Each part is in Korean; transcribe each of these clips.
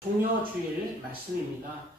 종료주일 말씀입니다.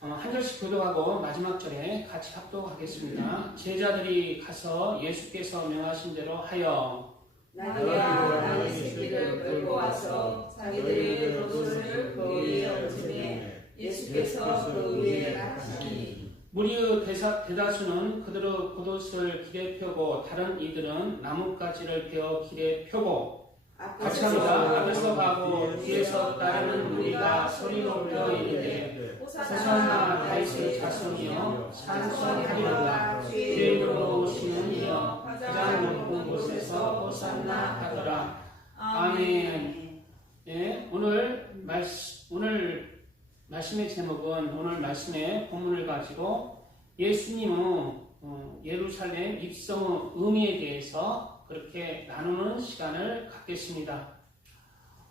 한 절씩 교독하고 마지막 절에 같이 합독하겠습니다. 제자들이 가서 예수께서 명하신 대로 하여 나귀와 나귀 새끼를 끌고 와서 자기들이 겉옷을 그 위에 얹으매 예수께서 그 위에 앉으시니 무리의 대다수는 그들의 겉옷을 길에 펴고 다른 이들은 나뭇가지를 베어 길에 펴고 앞에서 가고 뒤에서 따르는 무리가 소리 높여 이르되 호산나 다윗의 자손이여 찬송하리로다 주인으로 오시는 이여 가장 높은 곳에서 호산나 하더라. 아멘. 네, 오늘 말씀의 제목은 오늘 말씀의 본문을 가지고 예수님의 예루살렘 입성의 의미에 대해서 그렇게 나누는 시간을 갖겠습니다.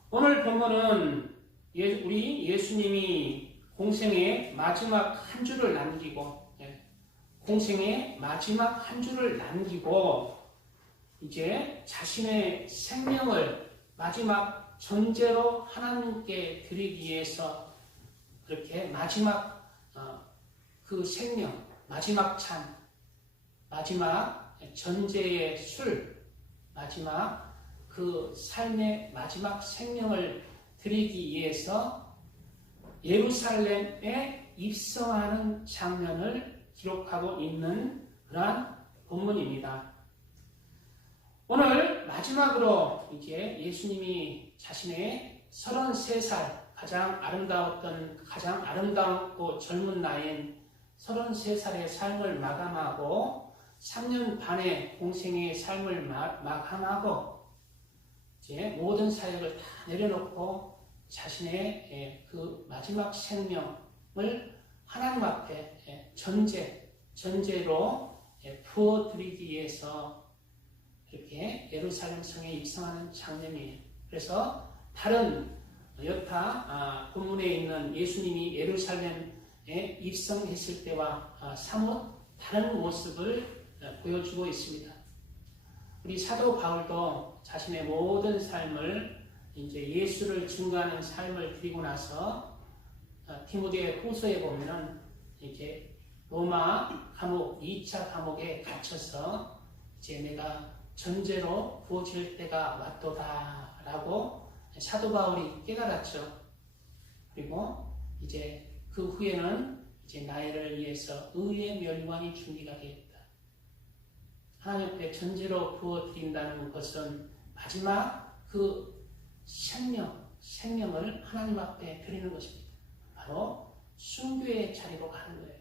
오늘 본문은 우리 예수님이 공생의 마지막 한 주를 남기고 이제 자신의 생명을 마지막 전제로 하나님께 드리기 위해서 그렇게 마지막 그 생명, 마지막 찬, 마지막 전제의 술, 마지막 그 삶의 마지막 생명을 드리기 위해서 예루살렘에 입성하는 장면을 기록하고 있는 그러한 본문입니다. 오늘 마지막으로 이제 예수님이 자신의 33살 가장 아름답고 젊은 나이인 33살의 삶을 마감하고 3년 반의 공생의 삶을 마감하고 이제 모든 사역을 다 내려놓고 자신의 그 마지막 생명을 하나님 앞에 전제로 부어드리기 위해서 이렇게 예루살렘 성에 입성하는 장면이에요. 그래서 다른 여타 본문에 있는 예수님이 예루살렘에 입성했을 때와 사뭇 다른 모습을 보여주고 있습니다. 우리 사도 바울도 자신의 모든 삶을 이제 예수를 증거하는 삶을 드리고 나서 디모데 후서에 보면은 이제 로마 감옥 2차 감옥에 갇혀서 이제 내가 전제로 부어질 때가 왔도다라고 사도 바울이 깨달았죠. 그리고 이제 그 후에는 이제 나를 위해서 의의 멸망이 준비가 되었다. 하나님 앞에 전제로 부어드린다는 것은 마지막 그 생명을 하나님 앞에 드리는 것입니다. 바로 순교의 자리로 가는 거예요.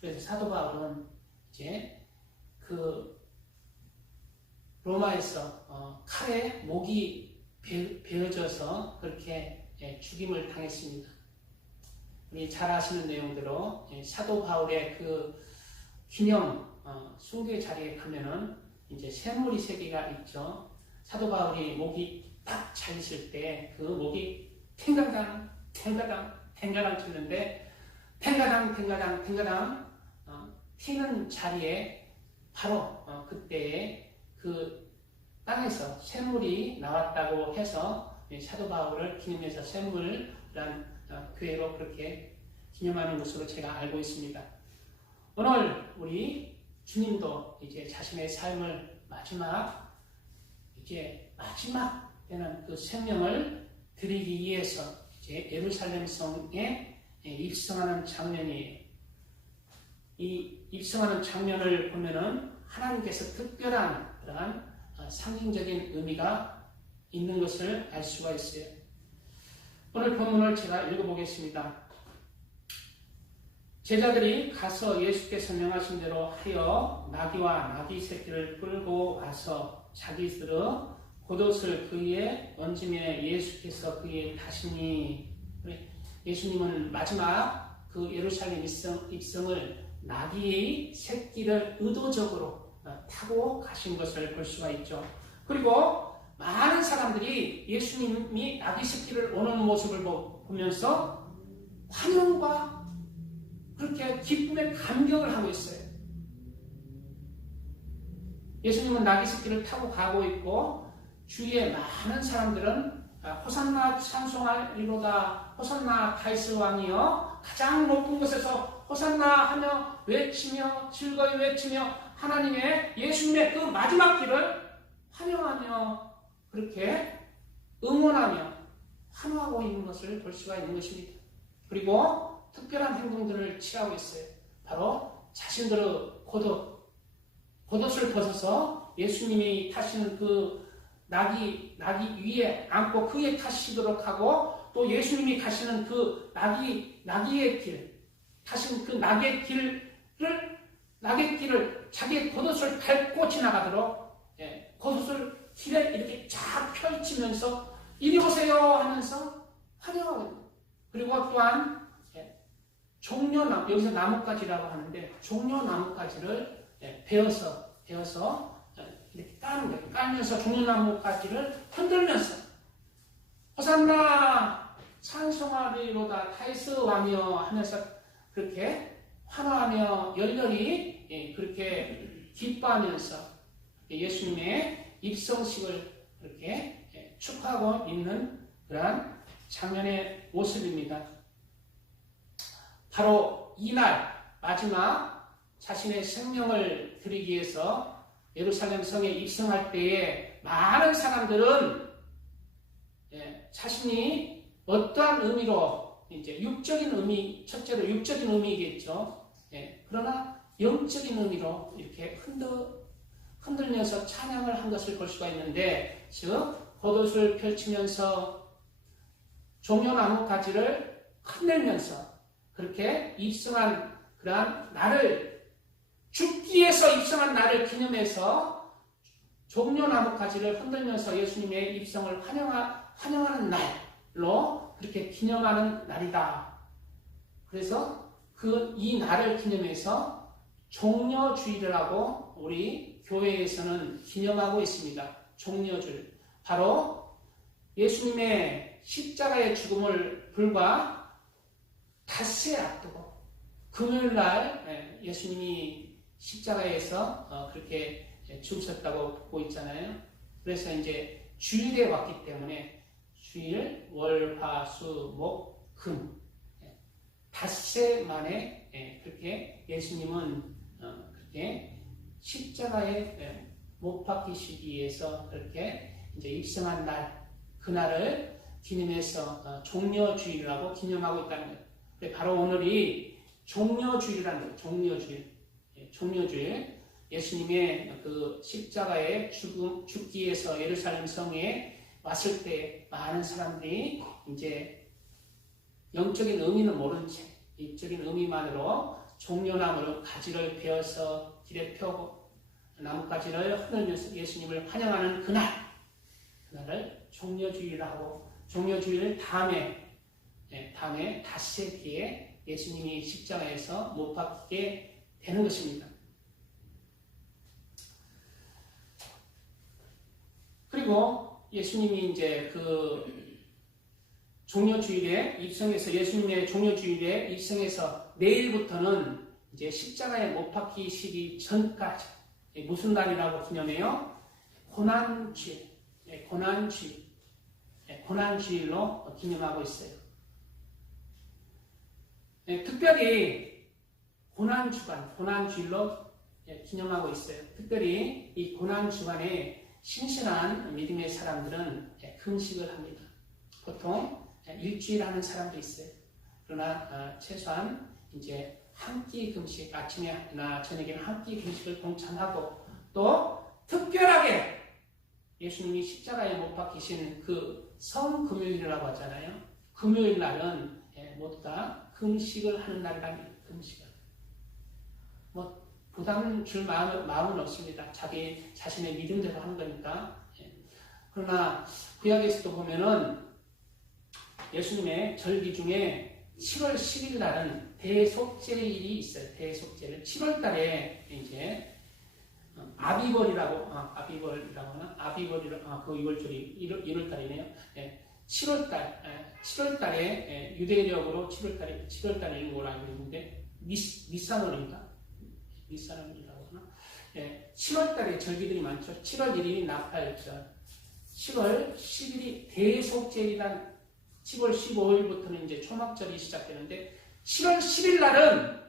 그래서 사도 바울은 이제 그 로마에서 칼에 목이 베어져서 그렇게 죽임을 당했습니다. 우리 잘 아시는 내용대로 사도 바울의 그 기념 순교의 자리에 가면은 이제 샘물이 3개가 있죠. 사도 바울이 목이 딱 잘렸을 때 그 목이 탱가당 쳤는데 탱가당 튀는 자리에 바로 그때에 그 땅에서 샘물이 나왔다고 해서 사도 바울을 기념해서 샘물이란 교회로 그렇게 기념하는 것으로 제가 알고 있습니다. 오늘 우리 주님도 이제 자신의 삶을 마지막 되는 그 생명을 드리기 위해서 이제 예루살렘 성에 입성하는 장면이에요. 이 입성하는 장면을 보면은 하나님께서 특별한 그러한 상징적인 의미가 있는 것을 알 수가 있어요. 오늘 본문을 제가 읽어보겠습니다. 제자들이 가서 예수께서 명하신 대로 하여 나귀와 나귀 새끼를 끌고 와서 자기들의 겉옷을 그 위에 얹으며 예수께서 그 위에 타시니 예수님은 마지막 그 예루살렘 입성을 나귀의 새끼를 의도적으로 타고 가신 것을 볼 수가 있죠. 그리고 많은 사람들이 예수님이 나귀 새끼를 오는 모습을 보면서 환영과 그렇게 기쁨에 감격을 하고 있어요. 예수님은 나귀 새끼를 타고 가고 있고 주위에 많은 사람들은 호산나 찬송하리로다 호산나 다윗의 왕이여 가장 높은 곳에서 호산나 하며 외치며 즐거이 외치며 하나님의 예수님의 그 마지막 길을 환영하며 그렇게 응원하며 환호하고 있는 것을 볼 수가 있는 것입니다. 그리고 특별한 행동들을 취하고 있어요. 바로 자신들의 겉옷을 벗어서 예수님이 타시는 그 나귀 위에 앉고 그에 타시도록 하고 또 예수님이 가시는 그 나귀의 길, 타신 그 나귀의 길을 자기의 겉옷을 밟고 지나가도록 겉옷을 길에 이렇게 쫙 펼치면서 이리 오세요 하면서 환영하거든요. 그리고 또한 종려나무, 여기서 나뭇가지라고 하는데 종려나뭇가지를 베어서 이렇게 까는 거예요. 깔면서 종려나뭇가지를 흔들면서 호산나 찬송하리로다 다윗의 왕이여 하면서 그렇게 환호하며 열렬히 그렇게 기뻐하면서 예수님의 입성식을 그렇게 축하하고 있는 그러한 장면의 모습입니다. 바로 이날 마지막 자신의 생명을 드리기 위해서 예루살렘 성에 입성할 때에 많은 사람들은 자신이 어떠한 의미로 이제 육적인 의미, 첫째로 육적인 의미겠죠. 그러나 영적인 의미로 이렇게 흔들면서 찬양을 한 것을 볼 수가 있는데, 즉 겉옷을 펼치면서 종려나무 가지를 흔들면서 그렇게 입성한 그러한 나를 죽기 위해서 입성한 나를 기념해서 종려나무 가지를 흔들면서 예수님의 입성을 환영하는 날로 그렇게 기념하는 날이다. 그래서 이 날을 기념해서 종려주일이라고 우리 교회에서는 기념하고 있습니다. 종려주일. 바로 예수님의 십자가의 죽음을 불과 닷새 앞두고 금요일날 예수님이 십자가에서 그렇게 죽으셨다고 보고 있잖아요. 그래서 이제 주일에 왔기 때문에 주일, 월, 화, 수, 목, 금 닷새 만에 그렇게 예수님은 그렇게 십자가에 못 박히시기 위해서 그렇게 이제 입성한 날, 그날을 기념해서 종려주일이라고 기념하고 있다는 거예요. 바로 오늘이 종려주일이라는 거예요. 종려주일. 예수님의 그 십자가에 죽기 위해서 예루살렘 성에 왔을 때 많은 사람들이 이제 영적인 의미는 모른 채 입적인 의미만으로 종려나무로 가지를 베어서 길에 펴고 나뭇가지를 흔들면서 예수님을 환영하는 그날을 종려주일이라고, 종려주일 다음에 닷새 뒤에 예수님이 십자가에서 못 박히게 되는 것입니다. 그리고 예수님이 이제 그 종려주일에 입성해서 예수님의 종려주일에 입성해서 내일부터는 이제 십자가에 못 박히시기 전까지 무슨 날이라고 기념해요? 고난주일로 기념하고 있어요. 특별히 고난주일로 기념하고 있어요. 특별히 이 고난주간에 신실한 믿음의 사람들은 금식을 합니다. 보통 일주일 하는 사람도 있어요. 그러나 최소한 이제 한 끼 금식, 아침이나 저녁에는 한 끼 금식을 동참하고, 또 특별하게 예수님이 십자가에 못 박히신 그 성금요일이라고 하잖아요. 금요일 날은 모두 다 금식을 하는 날이랍니다. 금식을. 부담 줄 마음은 없습니다. 자신의 믿음대로 하는 거니까. 그러나 구약에서도 보면은 예수님의 절기 중에 7월 10일 날은 대속죄일이 있어요. 대속죄일. 7월 달에 이제 아비벌이라고 하나? 그 1월 달이네요. 7월 달에 유대력으로 7월 달에 있는 걸로 알고 있는데, 니산월인가? 니산월이라고 하나? 7월 달에 절기들이 많죠. 7월 1일이 나팔절, 10월 10일이 대속제일이란 10월 15일부터는 이제 초막절이 시작되는데 10월 10일 날은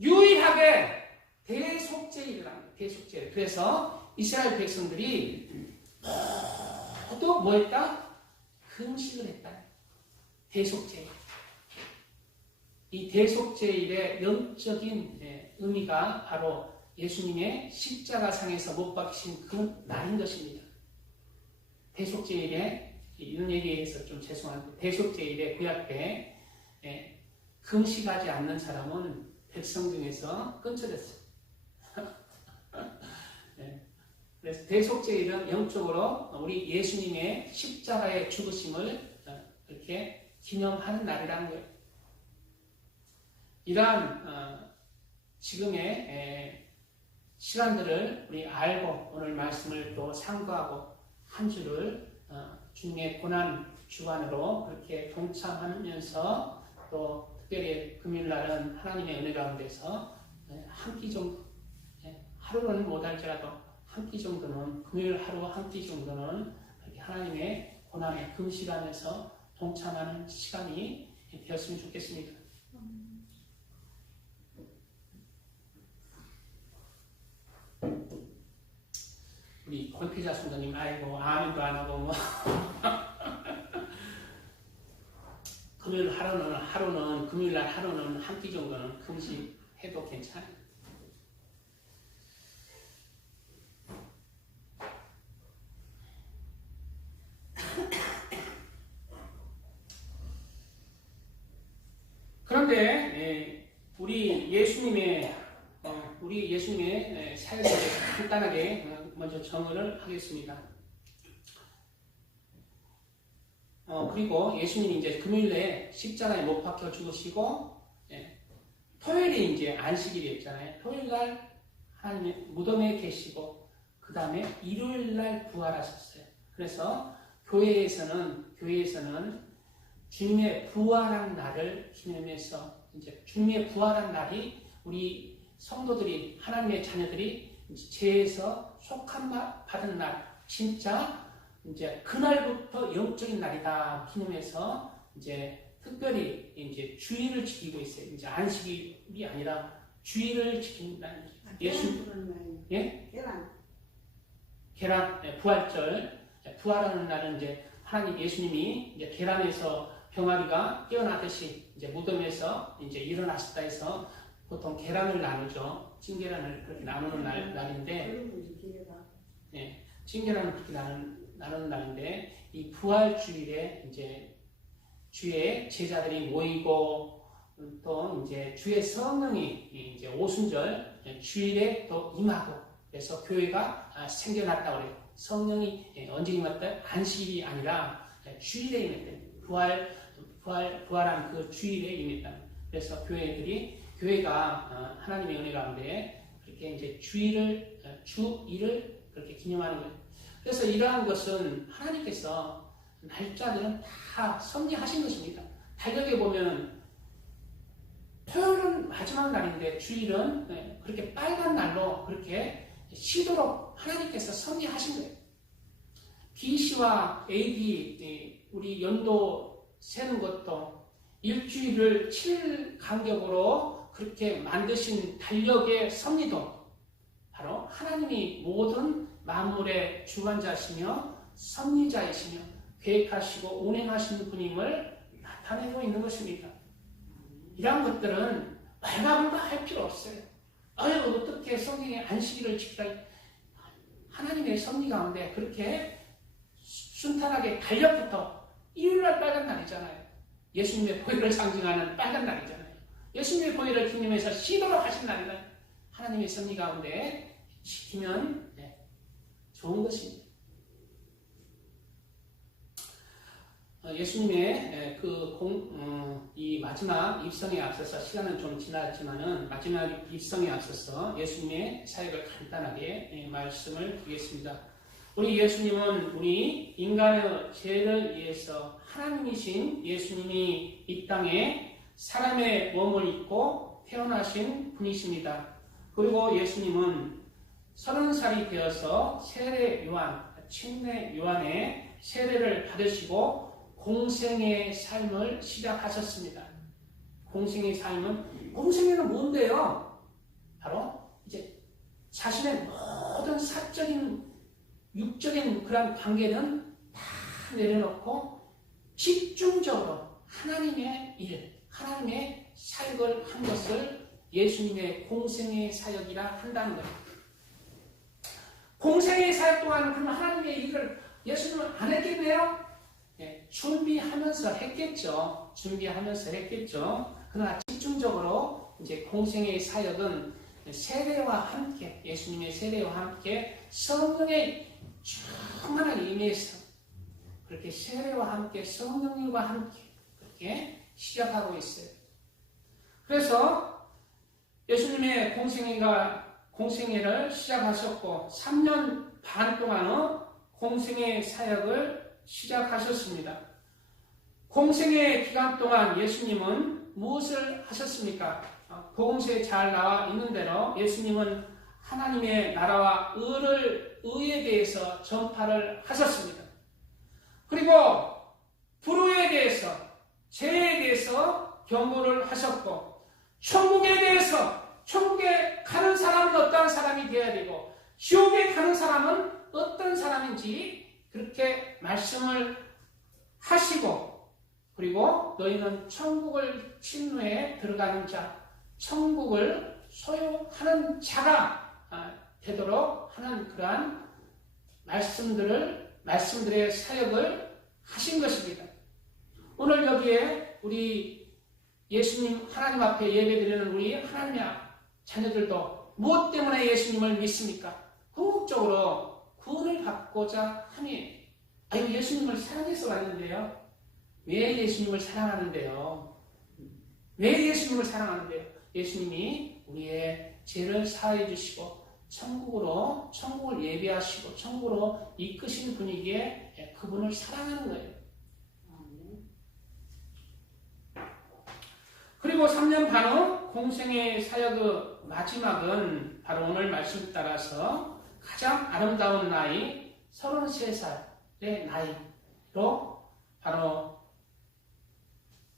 유일하게 대속제일이랍니다. 대속제일. 그래서 이스라엘 백성들이 모두 뭐 했다? 금식을 했다. 대속제일. 이 대속제일의 영적인 의미가 바로 예수님의 십자가상에서 못 박히신 그 날인 것입니다. 대속제일에 이런 얘기해서 좀 죄송한데 대속제일에 구약 때 금식하지 않는 사람은 백성 중에서 끊쳐졌어요. 그래서 대속제일은 영적으로 우리 예수님의 십자가의 죽으심을 이렇게 기념하는 날이라는 거예요. 이러한 지금의 시간들을 우리 알고 오늘 말씀을 또 상고하고 한 주를 주님의 고난 주간으로 그렇게 동참하면서 또 특별히 금요일날은 하나님의 은혜 가운데서 한 끼 정도 하루는 못할지라도 한 끼 정도는 금요일 하루 한 끼 정도는 이렇게 하나님의 고난에 금식하면서 동참하는 시간이 되었으면 좋겠습니다. 우리 권태자 성도님 아이고 아멘도 안 하고 뭐 금요일 하루는 금요일날 하루는 한 끼 정도는 금식해도 괜찮아요. 그런데 우리 예수님의 사역을 간단하게 먼저 정의를 하겠습니다. 그리고 예수님이 이제 금요일에 십자가에 못 박혀 죽으시고 토요일이 이제 안식일이었잖아요. 토요일날 하나님의 무덤에 계시고 그 다음에 일요일날 부활하셨어요. 그래서 교회에서는 주님의 부활한 날을 기념해서 이제 주님의 부활한 날이 우리 성도들이 하나님의 자녀들이 죄에서 속한 받은 날, 진짜 이제 그날부터 영적인 날이다 기념해서 이제 특별히 이제 주일을 지키고 있어요. 이제 안식일이 아니라 주일을 지킨다는 예수 계란 부활절 부활하는 날은 이제 하나님 예수님이 이제 계란에서 병아리가 깨어나듯이 이제 무덤에서 이제 일어나셨다 해서 보통 계란을 나누죠. 찐계란을 그렇게 나누는 날인데, 찐계란을 그렇게 나누는 날인데, 이 부활주일에 이제 주의 제자들이 모이고, 또 이제 주의 성령이 이제 오순절 주일에 또 임하고, 그래서 교회가 생겨났다고 그래요. 성령이 언제 임했다? 안식일이 아니라 주일에 임했다. 부활한 그 주일에 임했다. 그래서 교회가 하나님의 은혜 가운데 그렇게 이제 주일을 그렇게 기념하는 거예요. 그래서 이러한 것은 하나님께서 날짜들은 다 섭리하신 것입니다. 달력에 보면 토요일은 마지막 날인데 주일은 그렇게 빨간 날로 그렇게 쉬도록 하나님께서 섭리하신 거예요. BC와 AD 우리 연도 세는 것도 일주일을 7일 간격으로 그렇게 만드신 달력의 섭리도 바로 하나님이 모든 만물의 주관자시며 섭리자이시며 계획하시고 운행하시는 분임을 나타내고 있는 것입니다. 이러한 것들은 말가불가 할 필요 없어요. 어떻게 성경의 안식일을 지키다 하나님의 섭리 가운데 그렇게 순탄하게 달력부터 일요일날 빨간 날이잖아요. 예수님의 보혈을 상징하는 빨간 날이잖아요. 예수님의 보혈을 기념해서 쉬도록 하신 날이다. 하나님의 섭리 가운데 지키면 좋은 것입니다. 예수님의 이 마지막 입성에 앞서서 시간은 좀 지났지만은 마지막 입성에 앞서서 예수님의 사역을 간단하게 말씀을 드리겠습니다. 우리 예수님은 우리 인간의 죄를 위해서 하나님이신 예수님이 이 땅에 사람의 몸을 입고 태어나신 분이십니다. 그리고 예수님은 30살이 되어서 세례 요한 침례 요한의 세례를 받으시고 공생의 삶을 시작하셨습니다. 공생의 삶은, 공생애는 뭔데요? 바로 이제 자신의 모든 사적인 육적인 그런 관계는 다 내려놓고 집중적으로 하나님의 일, 하나님의 사역을 한 것을 예수님의 공생의 사역이라 한다는 거예요. 공생의 사역 동안 그럼 하나님의 일을 예수님은 안 했겠네요? 네, 준비하면서 했겠죠. 그러나 집중적으로 이제 공생의 사역은 세례와 함께, 예수님의 세례와 함께 성령의 충만한 임해에서 그렇게 세례와 함께 성령님과 함께 그렇게 시작하고 있어요. 그래서 예수님의 공생애를 시작하셨고 3년 반 동안은 공생애 사역을 시작하셨습니다. 공생애 기간 동안 예수님은 무엇을 하셨습니까? 복음서에 잘 나와 있는 대로 예수님은 하나님의 나라와 의에 대해서 전파를 하셨습니다. 그리고 불의에 대해서, 죄에 대해서 경고를 하셨고, 천국에 대해서, 천국에 가는 사람은 어떤 사람이 되어야 되고, 지옥에 가는 사람은 어떤 사람인지 그렇게 말씀을 하시고, 그리고 너희는 천국을 침노에 들어가는 자, 천국을 소유하는 자가 되도록 하는 그러한 말씀들의 사역을 하신 것입니다. 오늘 여기에 우리 예수님 하나님 앞에 예배드리는 우리 하나님의 자녀들도 무엇 때문에 예수님을 믿습니까? 궁극적으로 구원을 받고자 하니, 예수님을 사랑해서 왔는데요. 왜 예수님을 사랑하는데요? 왜 예수님을 사랑하는데요? 예수님이 우리의 죄를 사하여 주시고 천국을 예비하시고 천국으로 이끄신 분이기에 그분을 사랑하는 거예요. 그리고 3년 반 후 공생의 사역의 마지막은 바로 오늘 말씀 따라서 가장 아름다운 나이 33살의 나이로 바로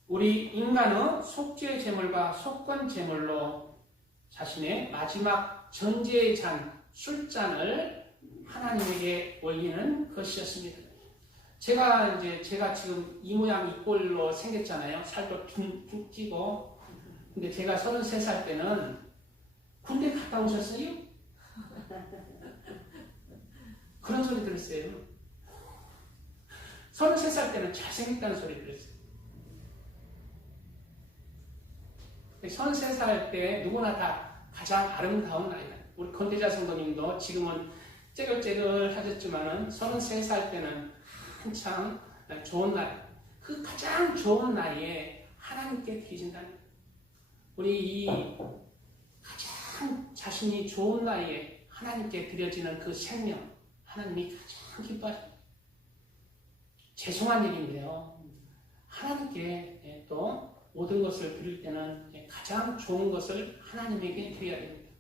우리 인간의 속죄 제물과 속건 제물로 자신의 마지막 전제의 잔, 술잔을 하나님에게 올리는 것이었습니다. 제가 지금 이 모양 이 꼴로 생겼잖아요. 살도 쭉 찌고. 근데 제가 33살 때는 군대 갔다 오셨어요? 그런 소리 들었어요. 33살 때는 잘생겼다는 소리 들었어요. 33살 때 누구나 다 가장 아름다운 나이다. 우리 건대자 성도님도 지금은 째글째글 하셨지만은 33살 때는 한창 좋은 나이. 그 가장 좋은 나이에 하나님께 드리신다는 거예요. 우리 이 가장 자신이 좋은 나이에 하나님께 드려지는 그 생명, 하나님이 가장 기뻐하십니다. 죄송한 일인데요. 하나님께 또 모든 것을 드릴 때는 가장 좋은 것을 하나님에게 드려야 됩니다.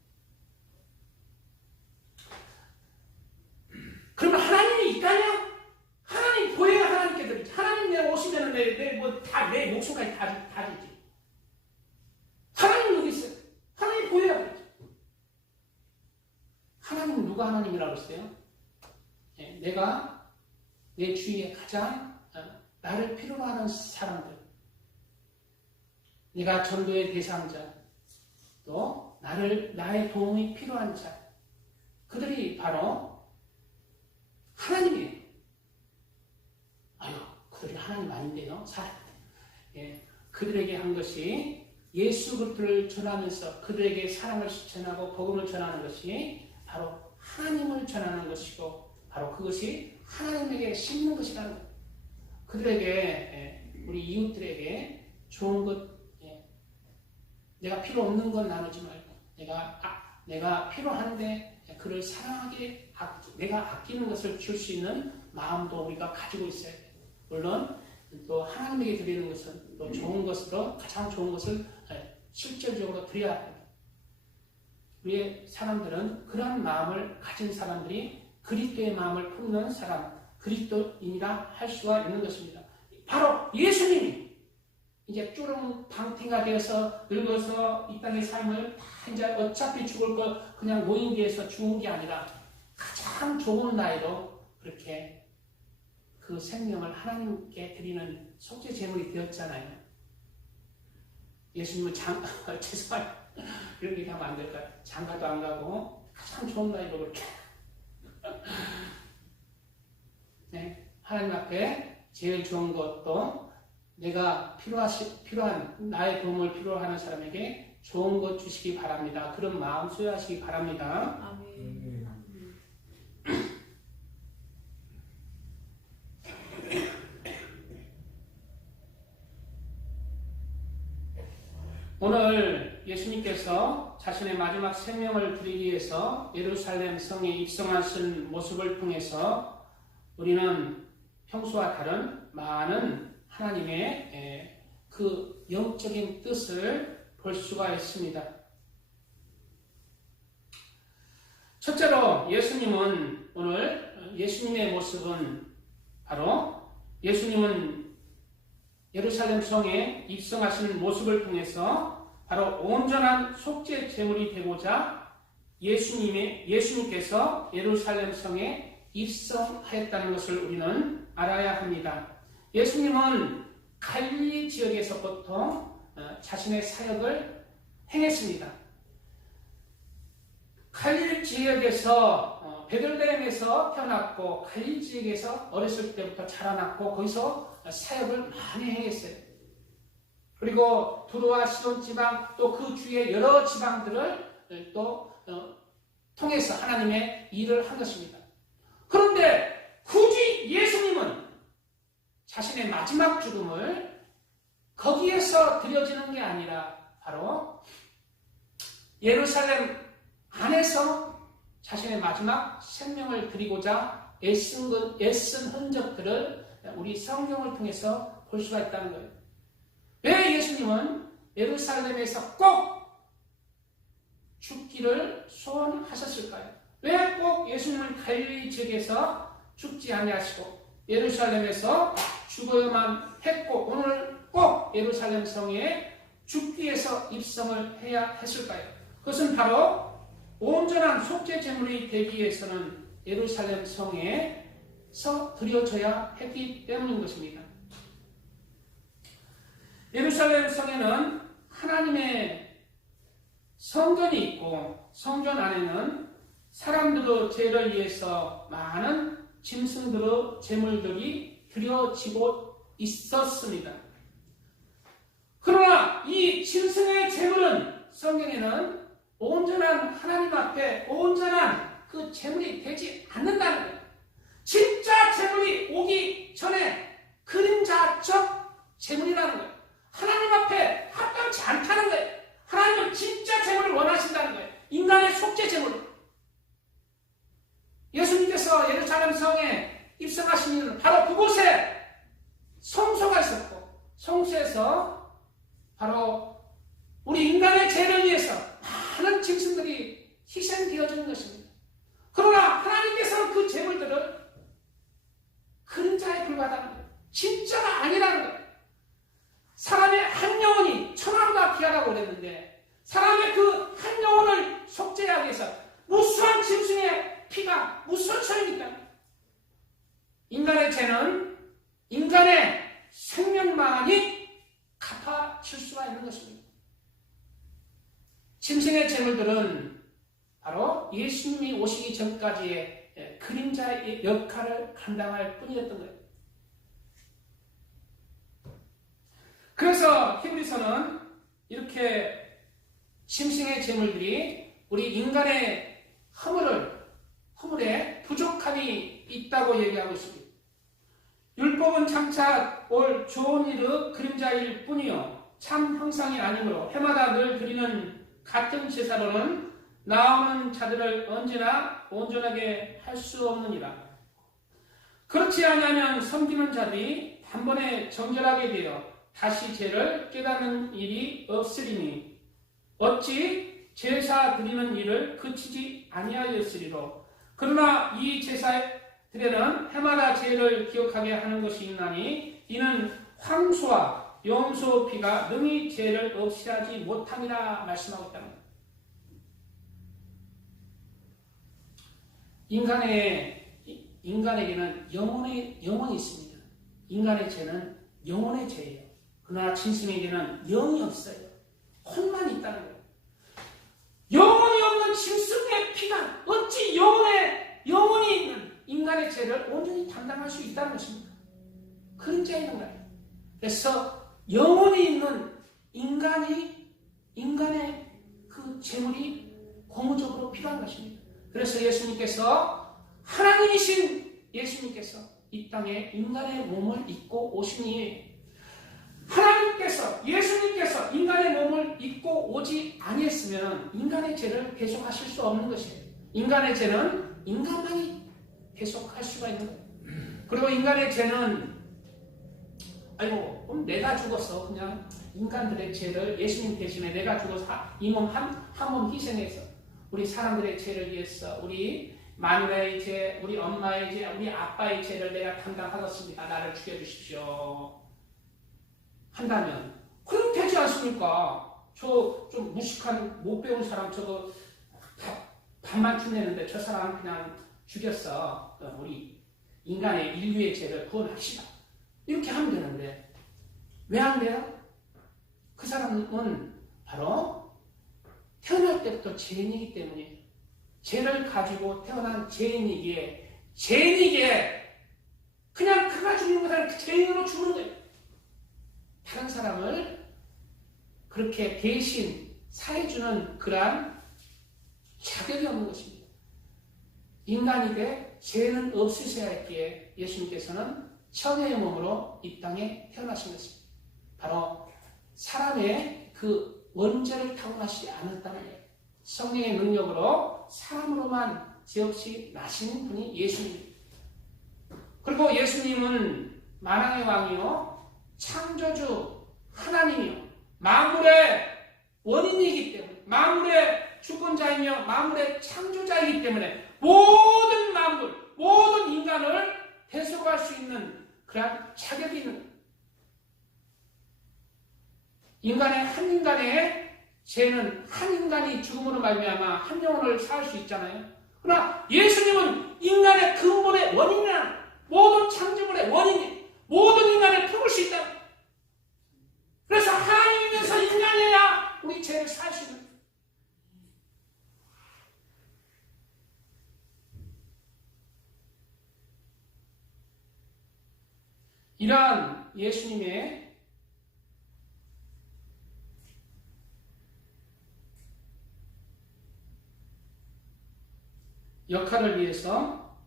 그러면 하나님이 있다냐? 하나님 보여야 하나님께 드리지. 하나님 내가 오시면 내 목숨까지 다 주지. 하나님 여기 있어요. 하나님 보여야 되지. 하나님은 누가 하나님이라고 했어요? 내가 내 주위에 가장 나를 필요로 하는 사람들, 내가 전도의 대상자, 또 나의 도움이 필요한 자, 그들이 바로 하나님이에요. 그들이 하나님 아닌데요? 그들에게 한 것이 예수 그리스도를 전하면서 그들에게 사랑을 전하고 복음을 전하는 것이 바로 하나님을 전하는 것이고, 바로 그것이 하나님에게 심는 것이라는 거예요. 그들에게, 우리 이웃들에게 좋은 것, 내가 필요 없는 건 나누지 말고, 내가 필요한데 그를 사랑하게 내가 아끼는 것을 줄 수 있는 마음도 우리가 가지고 있어야 돼요. 물론 또 하나님에게 드리는 것은 또 좋은 것으로 가장 좋은 것을 실질적으로 드려야 합니다. 우리의 사람들은 그런 마음을 가진 사람들이 그리스도의 마음을 품는 사람, 그리스도인이라 할 수가 있는 것입니다. 바로 예수님이 이제 쭈렁방태가 되어서 늙어서 이 땅의 삶을 다 이제 어차피 죽을 거 그냥 노인기에서 죽은 게 아니라 가장 좋은 나이로 그렇게 그 생명을 하나님께 드리는 속죄 제물이 되었잖아요. 예수님은 죄송해요. 이런 얘기 하면 안 될까요? 장가도 안 가고 가장 좋은 나이로 그렇게 네, 하나님 앞에 제일 좋은 것도 내가 필요한 나의 도움을 필요하는 사람에게 좋은 것 주시기 바랍니다. 그런 마음 소유하시기 바랍니다. 아멘. 오늘 예수님께서 자신의 마지막 생명을 드리기 위해서 예루살렘 성에 입성하신 모습을 통해서 우리는 평소와 다른 많은 하나님의 그 영적인 뜻을 볼 수가 있습니다. 첫째로 예수님은 오늘 예수님의 모습은 바로 예수님은 예루살렘 성에 입성하신 모습을 통해서 바로 온전한 속죄 제물이 되고자 예수님께서 예루살렘 성에 입성하였다는 것을 우리는 알아야 합니다. 예수님은 갈릴리 지역에서 보통 자신의 사역을 행했습니다. 갈릴리 지역에서 베들레헴에서 태어났고 갈릴리 지역에서 어렸을 때부터 자라났고 거기서 사역을 많이 행했어요. 그리고 두로와 시돈 지방 또 그 주위의 여러 지방들을 또 통해서 하나님의 일을 한 것입니다. 그런데 굳이 예수님은 자신의 마지막 죽음을 거기에서 드려지는 게 아니라 바로 예루살렘 안에서 자신의 마지막 생명을 드리고자 애쓴 흔적들을 우리 성경을 통해서 볼 수가 있다는 거예요. 왜 예수님은 예루살렘에서 꼭 죽기를 소원하셨을까요? 왜 꼭 예수님은 갈릴리 지역에서 죽지 아니하시고 예루살렘에서 죽어야만 했고 오늘 꼭 예루살렘 성에 죽기 위해서 입성을 해야 했을까요? 그것은 바로 온전한 속죄 제물이 되기 위해서는 예루살렘 성에서 드려져야 했기 때문인 것입니다. 예루살렘 성에는 하나님의 성전이 있고 성전 안에는 사람들의 죄를 위해서 많은 짐승들의 제물들이 드려지고 있었습니다. 그러나 이 짐승의 제물은 성경에는 온전한 하나님 앞에 온전한 그 제물이 되지 않는다는 거예요. 진짜 제물이 오기 전에 그림자적 제물이라는 거예요. 하나님 앞에 합당치 않다는 거예요. 하나님은 진짜 제물을 원하신다는 거예요. 인간의 속죄 제물. 예수님께서 예루살렘 성에 입성하신 이유는 바로 그곳에 성소가 있었고 성소에서 바로 우리 인간의 죄를 위해서 많은 짐승들이 희생되어지는 것입니다. 그러나 하나님께서는 그 제물들을 그림자에 불과하다는 거예요. 진짜가 아니라는 거예요. 사람의 한 영혼이 천하보다 귀하다고 그랬는데 사람의 그 한 영혼을 속죄하기 위해서 무수한 짐승의 피가 무슨 소용입니까? 인간의 죄는 인간의 생명만이 갚아줄 수가 있는 것입니다. 짐승의 제물들은 바로 예수님이 오시기 전까지의 그림자의 역할을 감당할 뿐이었던 거예요. 그래서 히브리서는 이렇게 짐승의 제물들이 우리 인간의 허물에 부족함이 있다고 얘기하고 있습니다. 율법은 장차 올 좋은 일의 그림자일 뿐이요 참 형상이 아니므로 해마다 늘 드리는 같은 제사로는 나오는 자들을 언제나 온전하게 할 수 없느니라. 그렇지 않으면 섬기는 자들이 단번에 정결하게 되어 다시 죄를 깨닫는 일이 없으리니 어찌 제사 드리는 일을 그치지 아니하였으리로. 그러나 이 제사들에는 해마다 죄를 기억하게 하는 것이 있나니 이는 황소와 염소 피가 능히 죄를 없애하지 못함이라 말씀하고 있다는 거예요. 인간에게는 영혼이 있습니다. 인간의 죄는 영혼의 죄예요. 그러나 짐승에게는 영이 없어요. 혼만 있다는 거예요. 영혼이 없는 짐승의 피가 어찌 영혼이 있는 인간의 죄를 온전히 담당할 수 있다는 것입니다. 그림자의 인간. 그래서 영혼이 있는 인간의 그 재물이 고무적으로 필요한 것입니다. 그래서 하나님이신 예수님께서 이 땅에 인간의 몸을 입고 오시니 예수님께서 인간의 몸을 입고 오지 아니했으면 인간의 죄를 계속하실 수 없는 것이에요. 인간의 죄는 인간만이 계속할 수가 있는 거예요. 그리고 인간의 죄는 그럼 내가 죽어서 그냥 인간들의 죄를 예수님 대신에 내가 죽어서 이 몸 한 몸 희생해서 우리 사람들의 죄를 위해서 우리 마누라의 죄, 우리 엄마의 죄, 우리 아빠의 죄를 내가 담당하겠습니다. 나를 죽여주십시오. 한다면 그럼 되지 않습니까? 저 좀 무식한 못 배운 사람 저거 밥만 주내는데 저 사람 그냥 죽였어. 우리 인간의 인류의 죄를 구원합시다. 이렇게 하면 되는데 왜 안 돼요? 그 사람은 바로 태어날 때부터 죄인이기 때문에 죄를 가지고 태어난 죄인이기에 그냥 그가 죽는 것은 죄인으로 죽는 거예요. 다른 사람을 그렇게 대신 사해주는 그러한 자격이 없는 것입니다. 인간이 돼 죄는 없으셔야 했기에 예수님께서는 천의 몸으로 이 땅에 태어나신 것입니다. 바로 사람의 그 원죄를 타고나시지 않았다는 거예요. 성령의 능력으로 사람으로만 죄 없이 나시는 분이 예수님입니다. 그리고 예수님은 만왕의 왕이요 창조주 하나님이요 만물의 원인이기 때문에 만물의 주권자이며 만물의 창조자이기 때문에 모든 만물, 모든 인간을 대속할 수 있는 그러한 자격이 있는 거예요. 한 인간의 죄는 한 인간이 죽음으로 말미암아 한 영혼을 살 수 있잖아요. 그러나 예수님은 인간의 근본의 원인이나 모든 창조물의 원인이 모든 인간을 품을 수 있다. 그래서 하나님이면서 인간이어야 우리 죄를 살 수 있는 거예요. 이러한 예수님의 역할을 위해서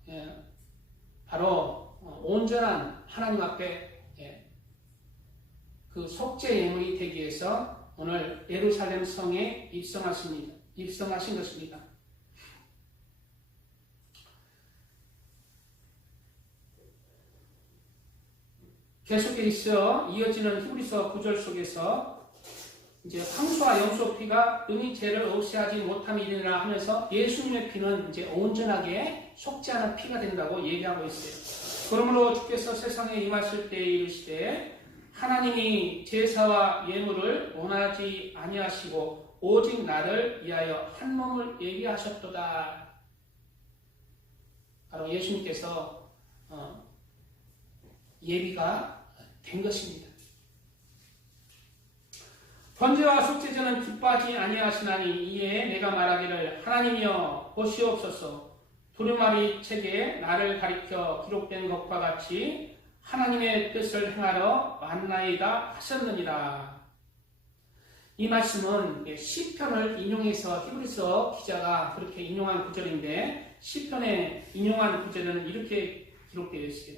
바로 온전한 하나님 앞에 그 속죄 예물이 되기 위해서 오늘 예루살렘 성에 입성하신 것입니다. 계속해서 이어지는 히브리서 9절 속에서 이제 황소와 염소 피가 능히 죄를 없애하지 못함이니라 하면서 예수님의 피는 이제 온전하게 속죄하는 피가 된다고 얘기하고 있어요. 그러므로 주께서 세상에 임하실 때에 이르시되 하나님이 제사와 예물을 원하지 아니하시고 오직 나를 위하여 한 몸을 예비하셨도다. 바로 예수님께서 예비가 된 것입니다. 번제와 속죄제는 기뻐하지 아니하시나니 이에 내가 말하기를 하나님이여 보시옵소서 두루마리 책에 나를 가리켜 기록된 것과 같이 하나님의 뜻을 행하러 왔나이다 하셨느니라. 이 말씀은 시편을 인용해서 히브리서 기자가 그렇게 인용한 구절인데 시편에 인용한 구절에는 이렇게 기록되어 있어요.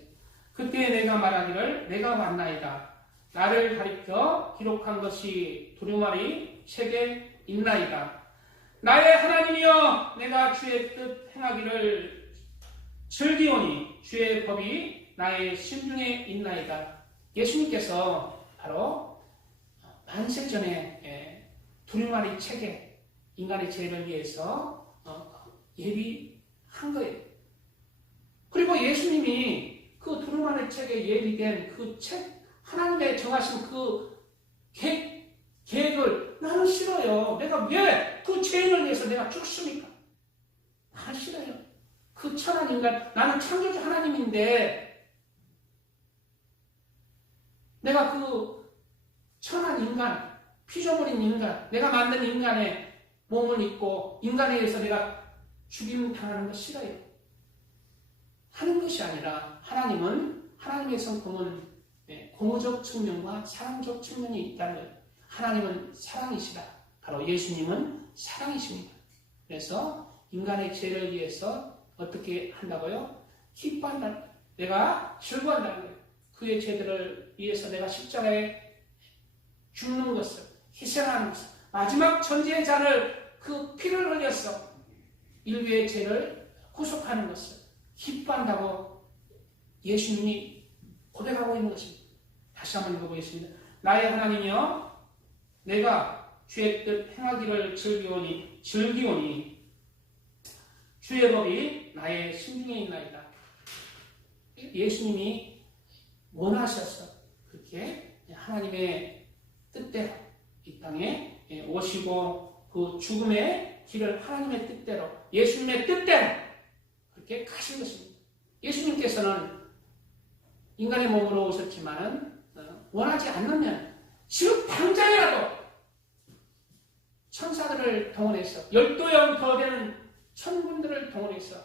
그때 내가 말하기를 내가 왔나이다. 나를 가리켜 기록한 것이 두루마리 책에 있나이다. 나의 하나님이여 내가 주의 뜻 행하기를 즐기오니 주의 법이 나의 심중에 있나이다. 예수님께서 바로 만세전에 두루마리 책에 인간의 죄를 위해서 한 거예요. 그리고 예수님이 그 두루마리 책에 예비된 그 책, 하나님의 정하신 그 계획을 나는 싫어요. 내가 왜 그 죄인을 위해서 내가 죽습니까? 나는 싫어요. 그 천한 인간, 나는 창조주 하나님인데 내가 그 천한 인간, 피조물인 인간, 내가 만든 인간의 몸을 입고 인간에 의해서 내가 죽임 당하는 거 싫어요. 하는 것이 아니라 하나님은, 하나님의 성품은 공허적 측면과 사랑적 측면이 있다는 거예요. 하나님은 사랑이시다. 바로 예수님은 사랑이십니다. 그래서 인간의 죄를 위해서 어떻게 한다고요? 기뻐한다. 내가 즐거워한다는 거예요. 그의 죄들을 위해서 내가 십자가에 죽는 것을, 희생하는 것을, 마지막 전지의 잔을 그 피를 흘려서 인류의 죄를 구속하는 것을 기뻐한다고 예수님이 고백하고 있는 것입니다. 다시 한번 읽어보겠습니다. 나의 하나님이여, 내가 주의 뜻 행하기를 즐기오니 주의 법이 나의 심중에 있나이다. 예수님이 원하셔서 그렇게 하나님의 뜻대로 이 땅에 오시고 그 죽음의 길을 하나님의 뜻대로, 예수님의 뜻대로 그렇게 가신 것입니다. 예수님께서는 인간의 몸으로 오셨지만은 원하지 않으면 지금 당장이라도 천사들을 동원해서 12영 더 되는 천군들을 동원해서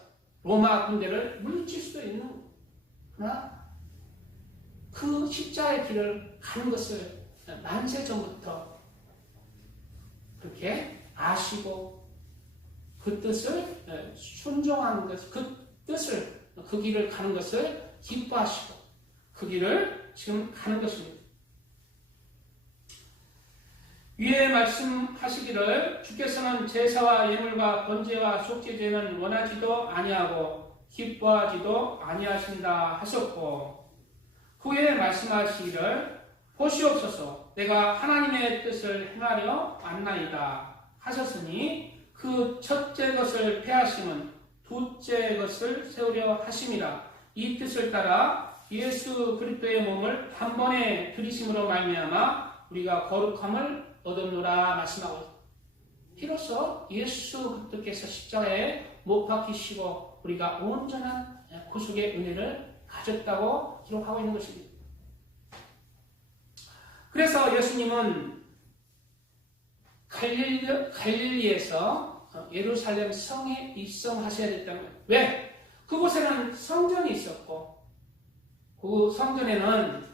로마 군대를 물리칠 수도 있는, 그러나 그 십자가의 길을 가는 것을 만세 전부터 그렇게 아시고 그 뜻을 순종하는 것, 그 뜻을, 그 길을 가는 것을 기뻐하시고 그 길을 지금 가는 것입니다. 위에 말씀하시기를 주께서는 제사와 예물과 번제와 속죄제는 원하지도 아니하고 기뻐하지도 아니하신다 하셨고, 후에 말씀하시기를 보시옵소서 내가 하나님의 뜻을 행하려 왔나이다 하셨으니 그 첫째 것을 폐하심은 둘째 것을 세우려 하심이라. 이 뜻을 따라 예수 그리스도의 몸을 단번에 들이심으로 말미암아 우리가 거룩함을 얻었노라 말씀하고 있습니다. 비로소 예수 그리스도께서 십자가에 못 박히시고 우리가 온전한 구속의 은혜를 가졌다고 기록하고 있는 것입니다. 그래서 예수님은 갈릴리에서 예루살렘 성에 입성하셔야 됐다는 거예요. 왜? 그곳에는 성전이 있었고 그 성전에는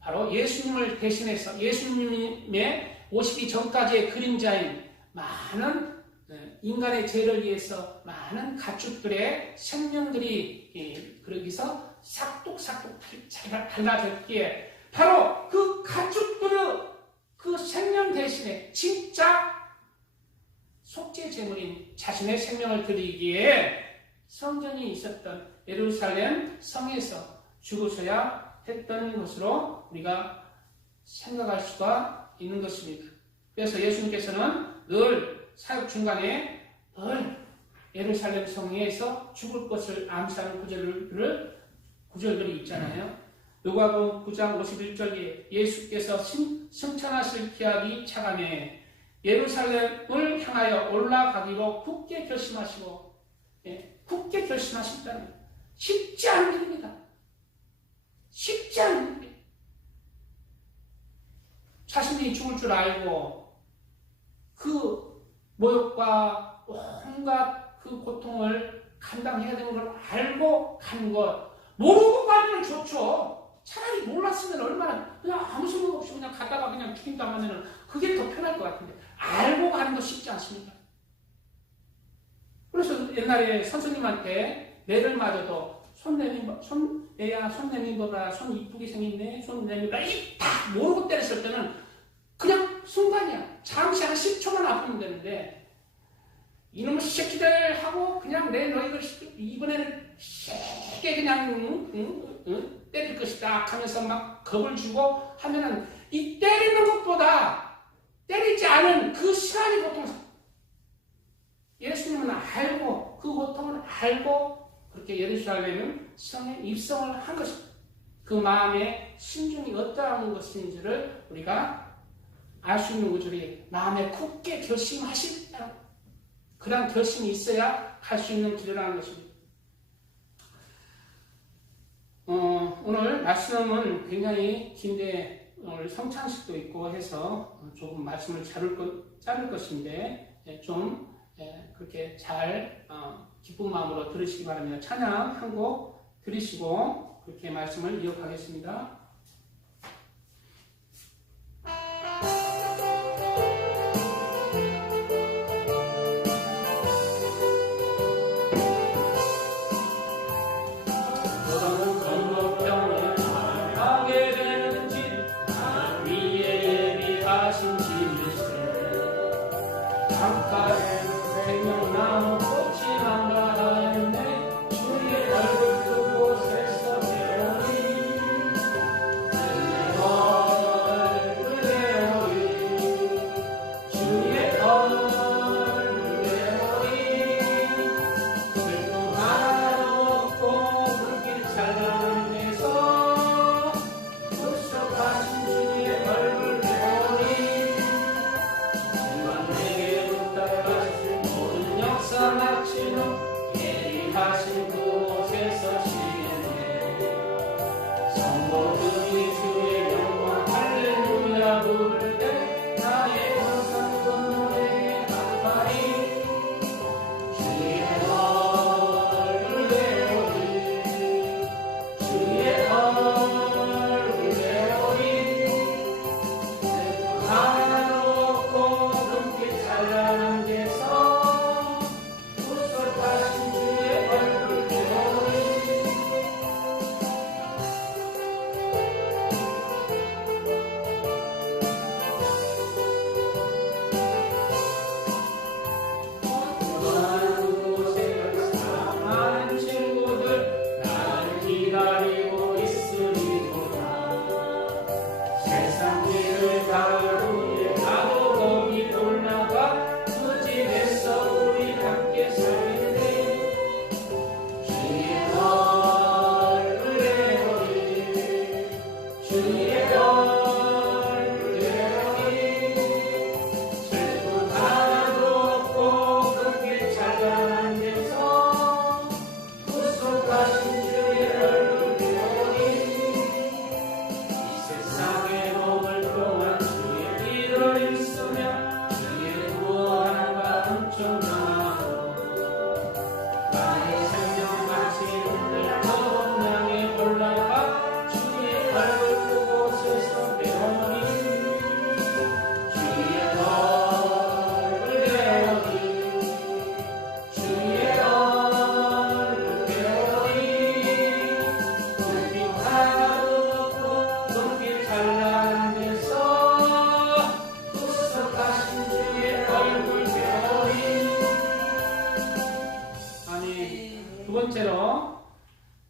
바로 예수님을 대신해서 예수님의 오시기 전까지의 그림자인 많은 인간의 죄를 위해서 많은 가축들의 생명들이 거기서 삭독삭독 달라졌기에 바로 그 가축들의 그 생명 대신에 진짜 속죄 제물인 자신의 생명을 드리기에 성전이 있었던 예루살렘 성에서 죽으셔야 했던 것으로 우리가 생각할 수가 있는 것입니다. 그래서 예수님께서는 늘 사역 중간에 늘 예루살렘 성에서 죽을 것을 암시하는 구절들이 있잖아요. 누가복음 9장 51절에 예수께서 승천하실 기약이 차감해 예루살렘을 향하여 올라가기로 굳게 결심하시고, 굳게 결심하신다는 거예요. 쉽지 않은 일입니다. 쉽지 않은 일. 자신이 죽을 줄 알고 그 모욕과 온갖 그 고통을 감당해야 되는 걸 알고 간 것, 모르고 가면 좋죠. 차라리 몰랐으면 얼마나 그냥 아무 생각 없이 그냥 가다가 그냥 죽임당하면 그게 더 편할 것 같은데 알고 가는 거 쉽지 않습니까? 그래서 옛날에 선생님한테 매를 맞아도 손 내밀어라, 손 이쁘게 생겼네, 손 내밀어라, 다 모르고 때렸을 때는 그냥 순간이야. 잠시 한 10초만 아프면 되는데 이놈의 새끼들 하고 그냥 내 너희들 이번에는 세게 그냥 때릴 것이다 하면서 막 겁을 주고 하면은 이 때리는 것보다 때리지 않은 그 시간이 보통 예수님은 알고 그 고통을 알고 그렇게 예루살렘 성에 입성을 한 것입니다. 그 마음의 심중이 어떠한 것인지를 우리가 알 수 있는 구절이 마음에 굳게 결심하시다. 그런 결심이 있어야 갈 수 있는 길이라는 것입니다. 오늘 말씀은 굉장히 긴데 오늘 성찬식도 있고 해서 조금 말씀을 자를 것인데 좀 그렇게 잘 기쁜 마음으로 들으시기 바랍니다. 찬양 한 곡 들으시고 그렇게 말씀을 이어가겠습니다.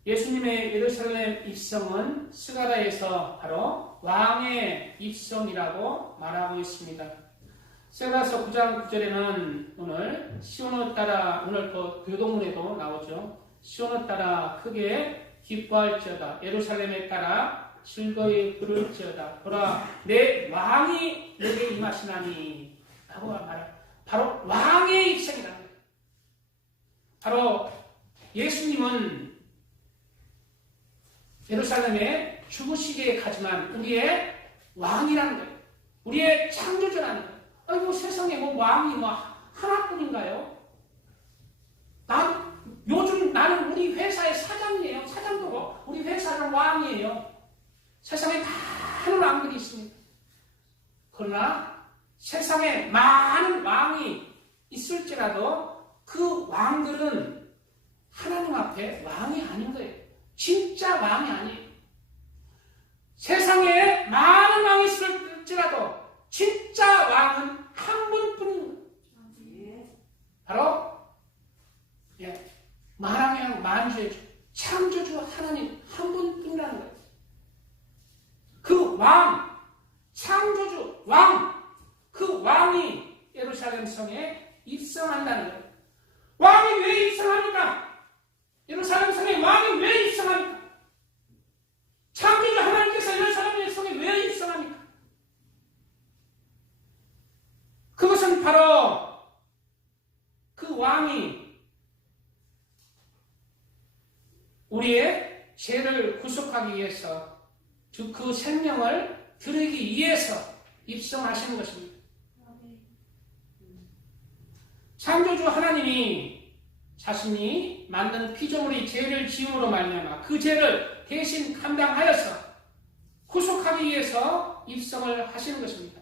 예수님의 예루살렘 입성은 스가랴에서 바로 왕의 입성이라고 말하고 있습니다. 스가랴서 9장 9절에는 오늘 시온을 따라, 오늘 또 교동문에도 나오죠. 시온을 따라 크게 기뻐할지어다. 예루살렘에 따라 즐거이 부를지어다. 보라, 내 왕이 내게 임하시나니 라고 말합니다. 바로 왕의 입성이라는 거예요. 바로 예수님은 예루살렘에 죽으시게 가지만 우리의 왕이라는 거예요. 우리의 창조주라는 거예요. 아이고, 세상에 뭐 왕이 뭐 하나뿐인가요? 요즘 나는 우리 회사의 사장이에요. 사장도 우리 회사는 왕이에요. 세상에 많은 왕들이 있습니다. 그러나 세상에 많은 왕이 있을지라도 그 왕들은 하나님 앞에 왕이 아닌 거예요. 진짜 왕이 아니에요. 세상에 많은 왕이 있을지라도 진짜 왕은 한 분뿐입니다. 바로 만왕의 만주의 주, 창조주 하나님 한 분뿐이라는 거예요. 그 왕, 창조주 왕, 그 왕이 예루살렘 성에 입성한다는 거예요. 왕이 왜 입성하는가? 바로 그 왕이 우리의 죄를 구속하기 위해서 그 생명을 드리기 위해서 입성하시는 것입니다. 창조주 하나님이 자신이 만든 피조물이 죄를 지음으로 말미암아 그 죄를 대신 감당하여서 구속하기 위해서 입성을 하시는 것입니다.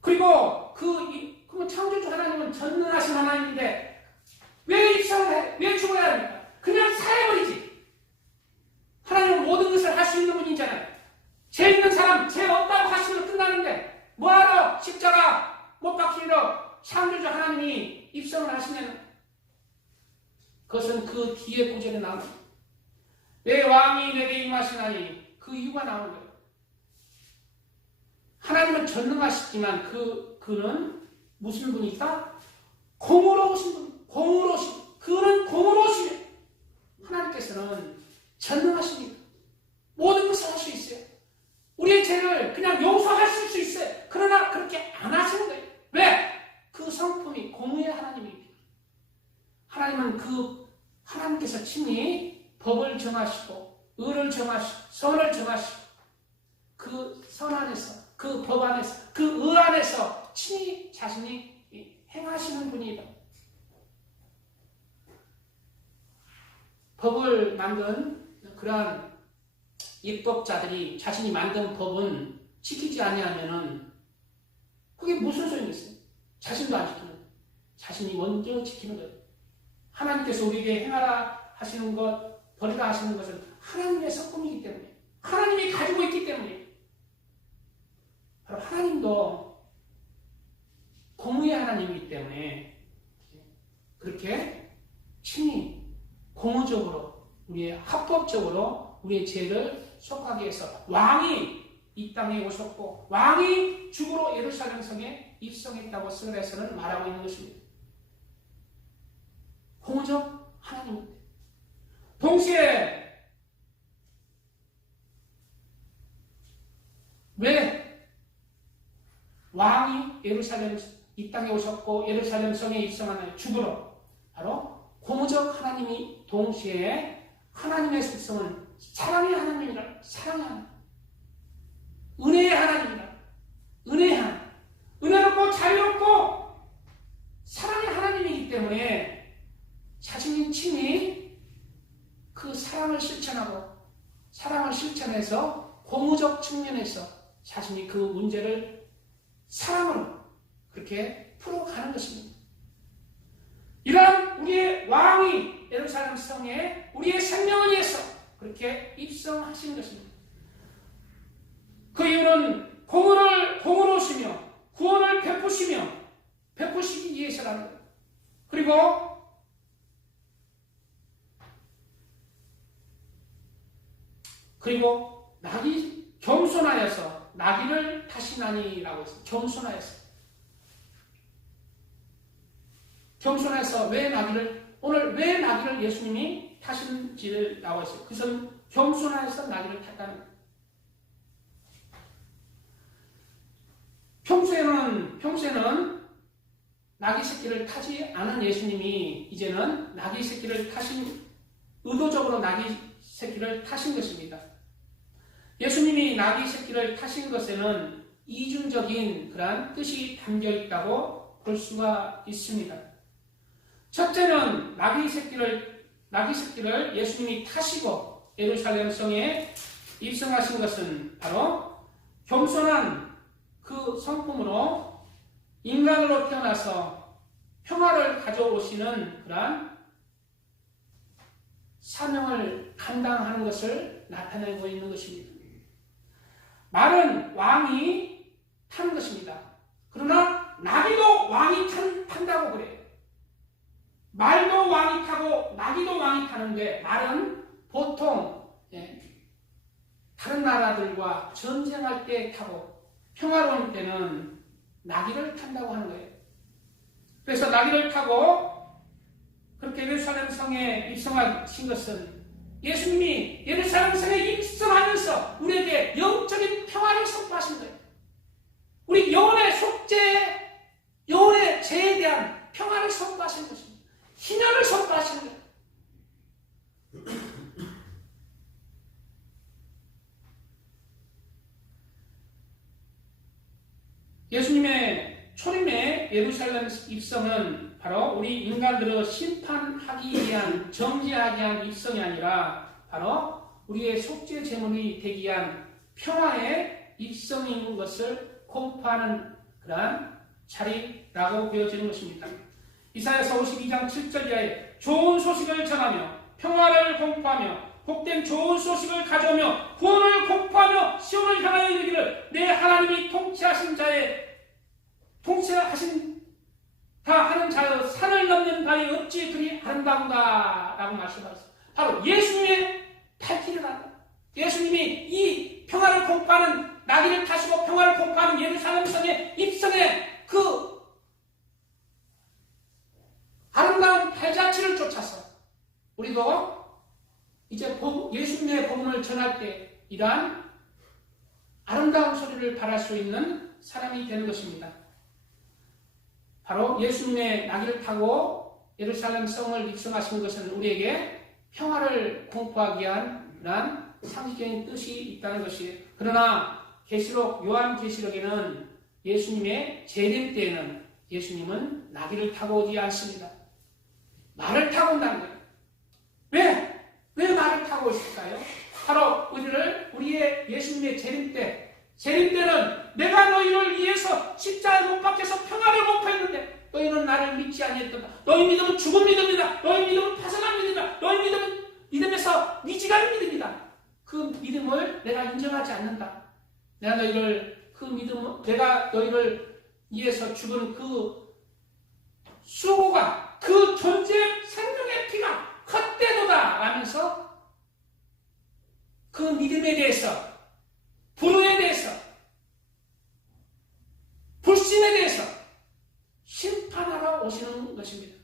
그리고 그럼 창조주 하나님은 전능하신 하나님인데 왜 입성을 해? 왜 죽어야 합니까? 그냥 살아버리지. 하나님은 모든 것을 할 수 있는 분이잖아요. 죄 있는 사람 죄 없다고 하시면 끝나는데 뭐하러 십자가 못 박히러 창조주 하나님이 입성을 하시면 그것은 그 뒤에 구절에 나옵니다. 내 왕이 내게 임하시나니 그 이유가 나오는 거예요. 하나님은 전능하시지만 그는 무슨 분이다? 공의로우신 분, 공의로우신 그는 공의로우시며 하나님께서는 전능하십니다. 모든 것을 할 수 있어요. 우리의 죄를 그냥 용서하실 수 있어요. 그러나 그렇게 안 하시는 거예요. 왜? 그 성품이 공의의 하나님입니다. 하나님은 하나님께서 친히 법을 정하시고 의를 정하시고 선을 정하시고 그 선 안에서 그 법 안에서 그 의 안에서 친히 자신이 행하시는 분이다. 법을 만든 그러한 입법자들이 자신이 만든 법은 지키지 아니하면은 그게 무슨 소용이 있어요? 자신도 안 지키는 거예요. 자신이 먼저 지키는 거예요. 하나님께서 우리에게 행하라 하시는 것, 버리라 하시는 것은 하나님의 성품이기 때문에 하나님이 가지고 있기 때문에 바로 하나님도 공의의 하나님이기 때문에 그렇게 친히 공의적으로 우리의 합법적으로 우리의 죄를 속하기 위해서 왕이 이 땅에 오셨고 왕이 죽으러 예루살렘 성에 입성했다고 스가랴서는 말하고 있는 것입니다. 공의적 하나님입니다. 동시에 왜 왕이 예루살렘 이 땅에 오셨고 예루살렘 성에 입성하나요? 죽으러. 바로 공의적 하나님이 동시에 하나님의 속성은 사랑의 하나님이라 사랑의 하나님, 은혜의 하나님이라 은혜의 하나님, 은혜롭고 자유롭고 사랑의 하나님이기 때문에 자신이 친히 그 사랑을 실천해서 공의적 측면에서 자신이 그 문제를 사랑으로 그렇게 풀어가는 것입니다. 이러한 우리의 왕이 예루살렘 성에 우리의 생명을 위해서 그렇게 입성하신 것입니다. 그 이유는 공의로우시며 구원을 베푸시기 위해서라는 거예요. 그리고 낙이 겸손하여서 나귀를 타시나니라고 했어요. 겸손해서 왜 나귀를 예수님이 타시는지를 나와 있어요. 그것은 겸손해서 나귀를 탔다는 거예요. 평소에는 나귀 새끼를 타지 않은 예수님이 이제는 나귀 새끼를 의도적으로 나귀 새끼를 타신 것입니다. 예수님이 나귀 새끼를 타신 것에는 이중적인 그러한 뜻이 담겨 있다고 볼 수가 있습니다. 첫째는 나귀 새끼를 예수님이 타시고 예루살렘 성에 입성하신 것은 바로 겸손한 그 성품으로 인간으로 태어나서 평화를 가져오시는 그러한 사명을 감당하는 것을 나타내고 있는 것입니다. 말은 왕이 타는 것입니다. 그러나 나귀도 왕이 탄다고 그래요. 말도 왕이 타고 나귀도 왕이 타는데 말은 보통 다른 나라들과 전쟁할 때 타고 평화로운 때는 나귀를 탄다고 하는 거예요. 그래서 나귀를 타고 그렇게 예루살렘 성에 입성하신 것은 예수님이 예루살렘 성에 입성하면서 우리에게 영적인 평화를 선포하신 거예요. 우리 영혼의 속죄 예수님의 초림의 예루살렘 입성은 바로 우리 인간들을 심판하기 위한, 정죄하기 위한 입성이 아니라 바로 우리의 속죄 제물이 되기 위한 평화의 입성인 것을 공포하는 그러한 자리라고 보여지는 것입니다. 이사야서 52장 7절 이하에 좋은 소식을 전하며 평화를 공포하며 복된 좋은 소식을 가져오며 구원을 공포하며 시온을 향하여 이르기를 내 하나님이 통치하신 다 하는 자여 산을 넘는 바위 어찌 그리 아름다운가 라고 말씀하셨어요. 바로 예수님의 발길이다. 예수님이 이 평화를 공포하는 나귀를 타시고 평화를 공포하는 예루살렘 성의 입성의 그 아름다운 발자취를 쫓아서 우리도 이제 예수님의 복음을 전할 때 이러한 아름다운 소리를 발할 수 있는 사람이 되는 것입니다. 바로 예수님의 나귀를 타고 예루살렘 성을 입성하신 것은 우리에게 평화를 공포하기 위한 그러한 상식적인 뜻이 있다는 것이에요. 그러나 요한계시록에는 예수님의 재림 때에는 예수님은 나귀를 타고 오지 않습니다. 말을 타고 온다는 거예요. 왜 말을 타고 오실까요? 바로 우리의 예수님의 재림 때는 내가 너희를 위해서 십자가에 못 박혀서 평화를 공포했는데 너희는 나를 믿지 아니했도다. 너희 믿음은 죽은 믿음이다. 너희 믿음은 파산한 믿음이다. 너희 믿음은 믿음에서 미지가는 믿음이다. 그 믿음을 내가 인정하지 않는다. 내가 너희를 위해서 죽은 그 수고가 그 존재 생명의 피가 헛되도다 라면서 그 믿음에 대해서, 불의에 대해서, 불신에 대해서 심판하러 오시는 것입니다.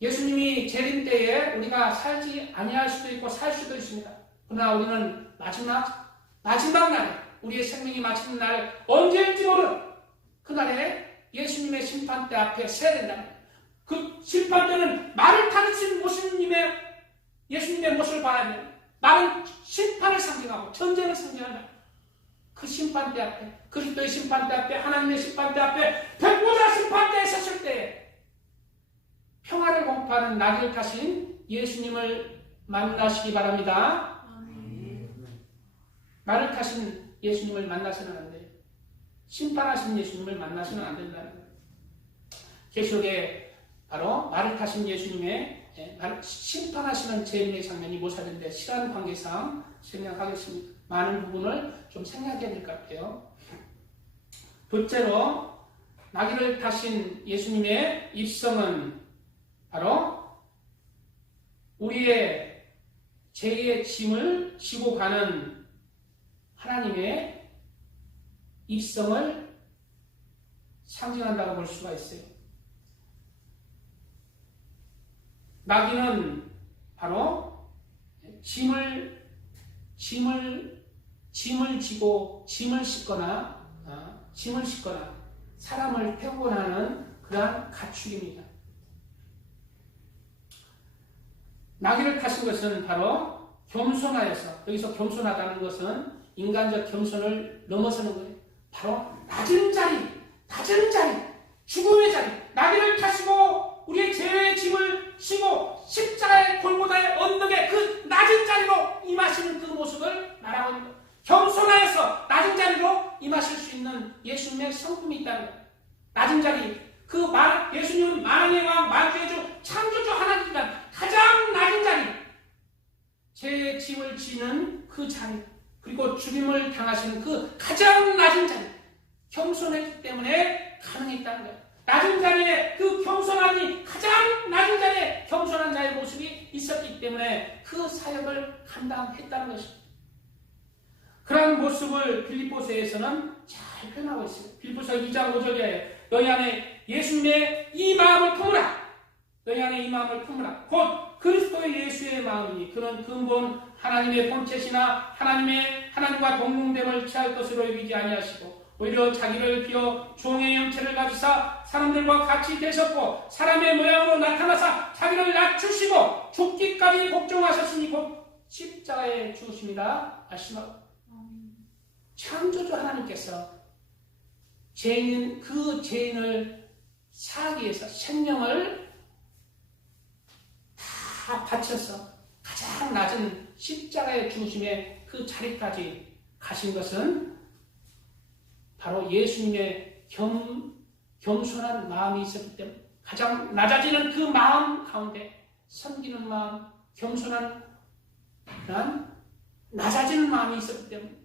예수님이 재림 때에 우리가 살지 아니할 수도 있고 살 수도 있습니다. 그러나 우리는 마지막 날에, 우리의 생명이 마치는 날, 언제일지 모르는 그날에 예수님의 심판대 앞에 서야 된다는 거예요. 그 심판대는 말을 타르신 예수님의 모습을 봐야 돼요. 말은 심판을 상징하고 전쟁을 상징한다. 그 심판대 앞에, 그리스도의 심판대 앞에, 하나님의 심판대 앞에, 백보자 심판대에 섰을 때 평화를 공포하는 나귀를 타신 예수님을 만나시기 바랍니다. 말을 타신 예수님을 만나서는 안 돼요. 심판하신 예수님을 만나서는 안 된다는 거예요. 계시록에 바로 말을 타신 예수님의 심판하시는 재림의 장면이 묘사되는데 시간 관계상 생략하겠습니다. 많은 부분을 좀 생략해야 될 것 같아요. 둘째로 나귀를 타신 예수님의 입성은 바로 우리의 죄의 짐을 지고 가는 하나님의 입성을 상징한다고 볼 수가 있어요. 나귀는 바로 짐을 지고 짐을 싣거나 사람을 태우고 하는 그러한 가축입니다. 나귀를 타신 것은 바로 겸손하여서, 여기서 겸손하다는 것은 인간적 겸손을 넘어서는 거예요. 바로 낮은 자리, 죽음의 자리, 나귀를 타시고 우리의 죄의 짐을 지고 십자가의 골고다의 언덕에 그 낮은 자리로 임하시는 그 모습을 말하고 있는 거예요. 겸손하여서 낮은 자리로 임하실 수 있는 예수님의 성품이 있다는 거예요. 낮은 자리, 예수님은 만왕의 왕, 만주의 주, 창조주 하나님이란 가장 낮은 자리, 죄의 짐을 지는 그 자리, 그리고 죽임을 당하시는 그 가장 낮은 자리, 겸손했기 때문에 가능했다는 거예요. 낮은 자리에 그 겸손함이, 가장 낮은 자리에 겸손한 자의 모습이 있었기 때문에 그 사역을 감당했다는 것입니다. 그런 모습을 빌립보서에서는 잘 표현하고 있어요. 빌립보서 2장 5절에 너희 안에 예수님의 이 마음을 품으라. 너희 안에 이 마음을 품으라. 곧 그리스도의 예수의 마음이니 그는 근본 하나님의 본체시나 하나님과 동등됨을 취할 것으로 여기지 아니하시고 오히려 자기를 비워 종의 형체를 가지사 사람들과 같이 되셨고 사람의 모양으로 나타나사 자기를 낮추시고 죽기까지 복종하셨으니 곧 십자가에 죽으십니다. 아시나요? 창조주 하나님께서 죄인인 그 죄인을 사하기 위해서 생명을 다 바쳐서 가장 낮은 십자가의 죽으심의 그 자리까지 가신 것은 바로 예수님의 겸손한 마음이 있었기 때문에, 가장 낮아지는 그 마음 가운데 섬기는 마음, 겸손한 그런 낮아지는 마음이 있었기 때문에,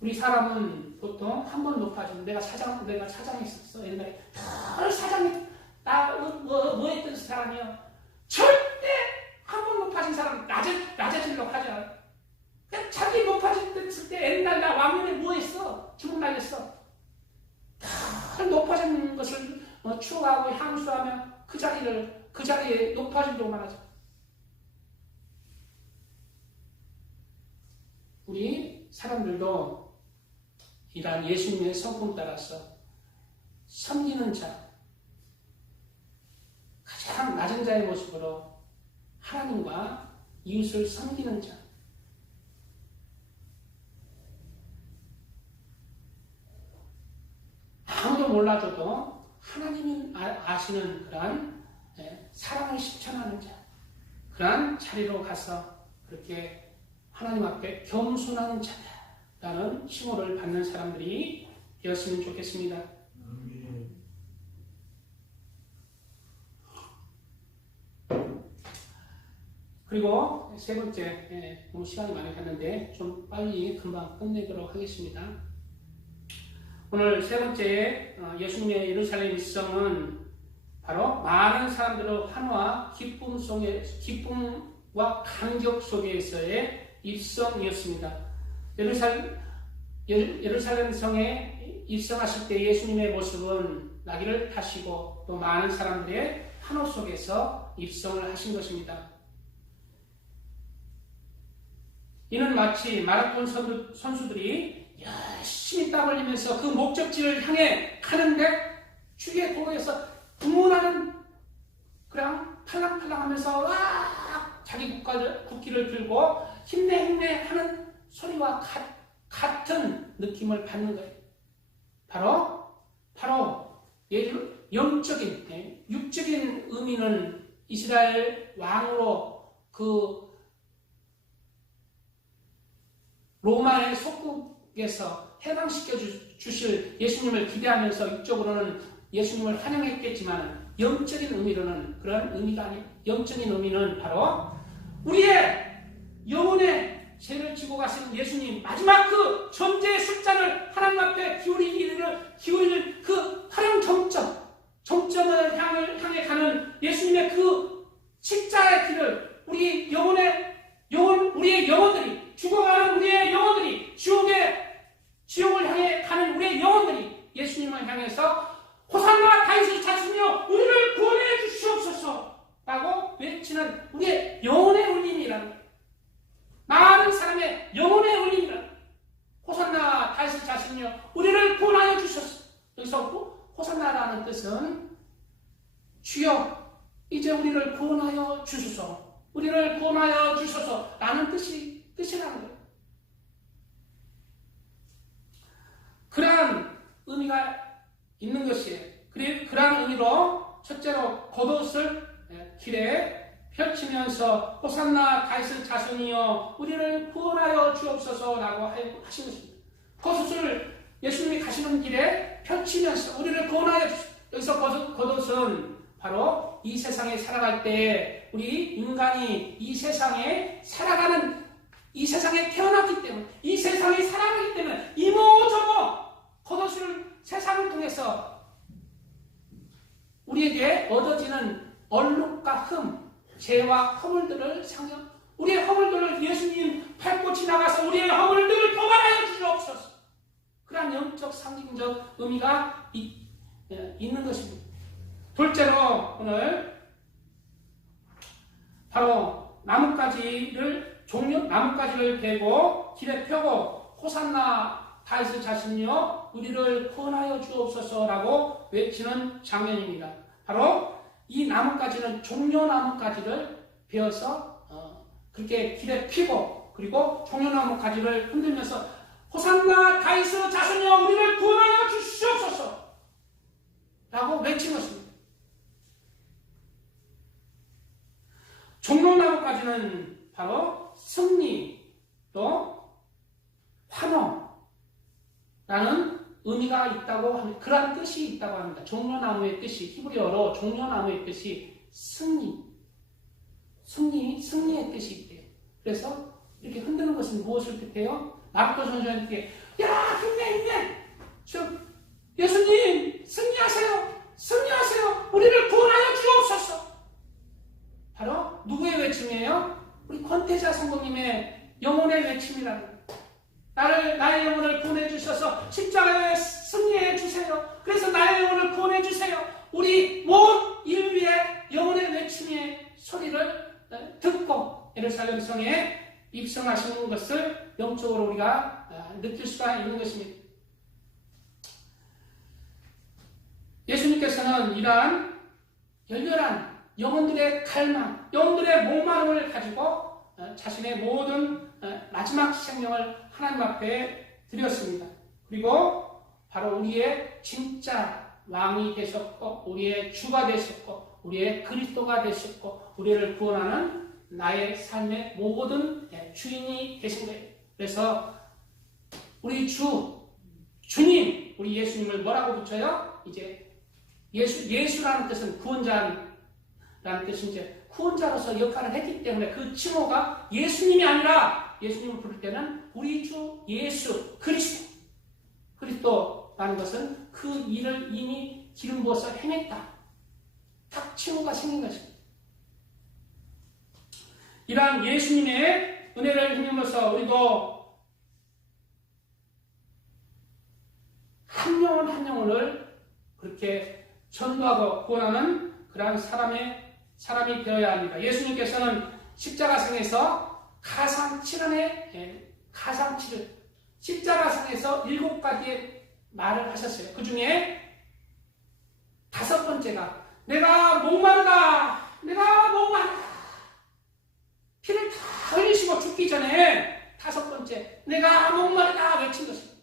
우리 사람은 보통 한 번 높아지면 내가 사장이 있었어. 옛날에 늘 사장이 뭐 했던 사람이요. 절대 한 번 높아진 사람 낮아지려고 하지 않아. 그냥 자기 높아졌을 때 옛날 나 왕년에 뭐 했어? 주먹 날렸어. 늘 높아진 것을 추구하고 향수하며 그 자리에 높아지려고만 하죠. 우리 사람들도 이러한 예수님의 성품 따라서 섬기는 자, 가장 낮은 자의 모습으로 하나님과 이웃을 섬기는 자, 아무도 몰라줘도 하나님이 아시는 그러한 사랑을 실천하는 자, 그러한 자리로 가서 그렇게 하나님 앞에 겸손한 자다라는 칭호를 받는 사람들이 되었으면 좋겠습니다. 그리고 세 번째, 너무 시간이 많이 갔는데 좀 빨리 금방 끝내도록 하겠습니다. 오늘 세 번째 예수님의 예루살렘 입성은 바로 많은 사람들의 환호와 기쁨과 감격 속에서의 입성이었습니다. 예루살렘 성에 입성하실 때 예수님의 모습은 나귀를 타시고 또 많은 사람들의 환호 속에서 입성을 하신 것입니다. 이는 마치 마라톤 선수들이 열심히 땀 흘리면서 그 목적지를 향해 가는데 주위의 도로에서 분문하는 그냥 팔랑팔랑하면서 와 자기 국기를 들고 힘내 하는 소리와 같은 느낌을 받는 거예요. 바로 영적인 육적인 의미는 이스라엘 왕으로 그 로마의 속국에서 해방시켜 주실 예수님을 기대하면서 육적으로는 예수님을 환영했겠지만 영적인 의미로는 그런 의미가 아니에요. 영적인 의미는 바로 우리의 영혼의 죄를 지고 가시는 예수님, 마지막 그 존재의 술잔을 하나님 앞에 기울이는 그 하나님 정점을 향해 가는 예수님의 그 십자가의 길을 우리의 영혼들이 죽어가는 우리의 영혼들이 지옥을 향해 가는 우리의 영혼들이 예수님을 향해서 호산나 다윗의 자손이여 우리를 구원해 주시옵소서 라고 외치는 우리의 영혼의 울림이라는 거예요. 많은 사람의 영혼의 울림이라는 거예요. 호산나 다윗의 자손이여 우리를 구원하여 주소서. 여기서 호산나라는 뜻은 주여 이제 우리를 구원하여 주소서, 우리를 구원하여 주소서 라는 뜻이라는 거예요. 그러한 의미가 있는 것이에요. 그러한 의미로 첫째로 겉옷을 길에 펼치면서 호산나 다윗의 자손이여 우리를 구원하여 주옵소서라고 하신 것입니다. 겉옷을 예수님이 가시는 길에 펼치면서 우리를 구원하여 주옵소서. 여기서 겉옷은 바로 이 세상에 살아갈 때 우리 인간이 이 세상에 태어났기 때문에 이 세상에 살아가기 때문에 이모저모 겉옷을 세상을 통해서 우리에게 얻어지는 얼룩과 흠, 죄와 허물들을 상정, 우리의 허물들을 예수님 밟고 지나가서 우리의 허물들을 보관하여 주시옵소서. 그러한 영적 상징적 의미가 있는 것입니다. 둘째로 오늘 바로 나뭇가지를 베고 길에 펴고 호산나 다윗의 자손이여 우리를 구원하여 주옵소서라고 외치는 장면입니다. 바로 이 나뭇가지는 종려나뭇가지를 베어서 그렇게 길에 피고 그리고 종려나뭇가지를 흔들면서 호산나 다윗의 자손이여 우리를 구원하여 외친 것입니다. 종로나무까지는 바로 승리 또 환호라는 의미가 있다고 합니다. 그런 뜻이 있다고 합니다. 종려나무의 뜻이 히브리어로 종려나무의 뜻이 승리의 뜻이 있대요. 그래서 이렇게 흔드는 것은 무엇을 뜻해요? 마르코 선생님께 야 힘내 예수님 승리하세요 우리를 구원하여 주옵소서. 바로 누구의 외침이에요? 우리 권태자 성도님의 영혼의 외침이라는 거예요. 나의 영혼을 구원해 주셔서 십자가에 승리해 주세요. 그래서 나의 영혼을 구원해 주세요. 우리 모든 인류의 영혼의 외침의 소리를 듣고 예루살렘 성에 입성하시는 것을 영적으로 우리가 느낄 수가 있는 것입니다. 예수님께서는 이러한 열렬한 영혼들의 갈망, 영혼들의 목마름을 가지고 자신의 모든 마지막 생명을 하나님 앞에 드렸습니다. 그리고 바로 우리의 진짜 왕이 되셨고 우리의 주가 되셨고 우리의 그리스도가 되셨고 우리를 구원하는 나의 삶의 모든 주인이 되신 거예요. 그래서 우리 주님, 우리 예수님을 뭐라고 붙여요? 이제 예수라는 뜻은 구원자라는 뜻인데 구원자로서 역할을 했기 때문에 그 칭호가 예수님이 아니라 예수님을 부를 때는 우리 주 예수 그리스도라는 것은 그 일을 이미 기름 부어서 해냈다. 딱 칭호가 생긴 것입니다. 이러한 예수님의 은혜를 힘입어서 우리도 한 영혼을 그렇게 전도하고 구원하는 그러한 사람이 되어야 합니다. 예수님께서는 십자가상에서 가상칠을 십자가상에서 7가지의 말을 하셨어요. 그 중에 5번째가 내가 목마르다 피를 다 흘리시고 죽기 전에 5번째 내가 목마르다 외친 것입니다.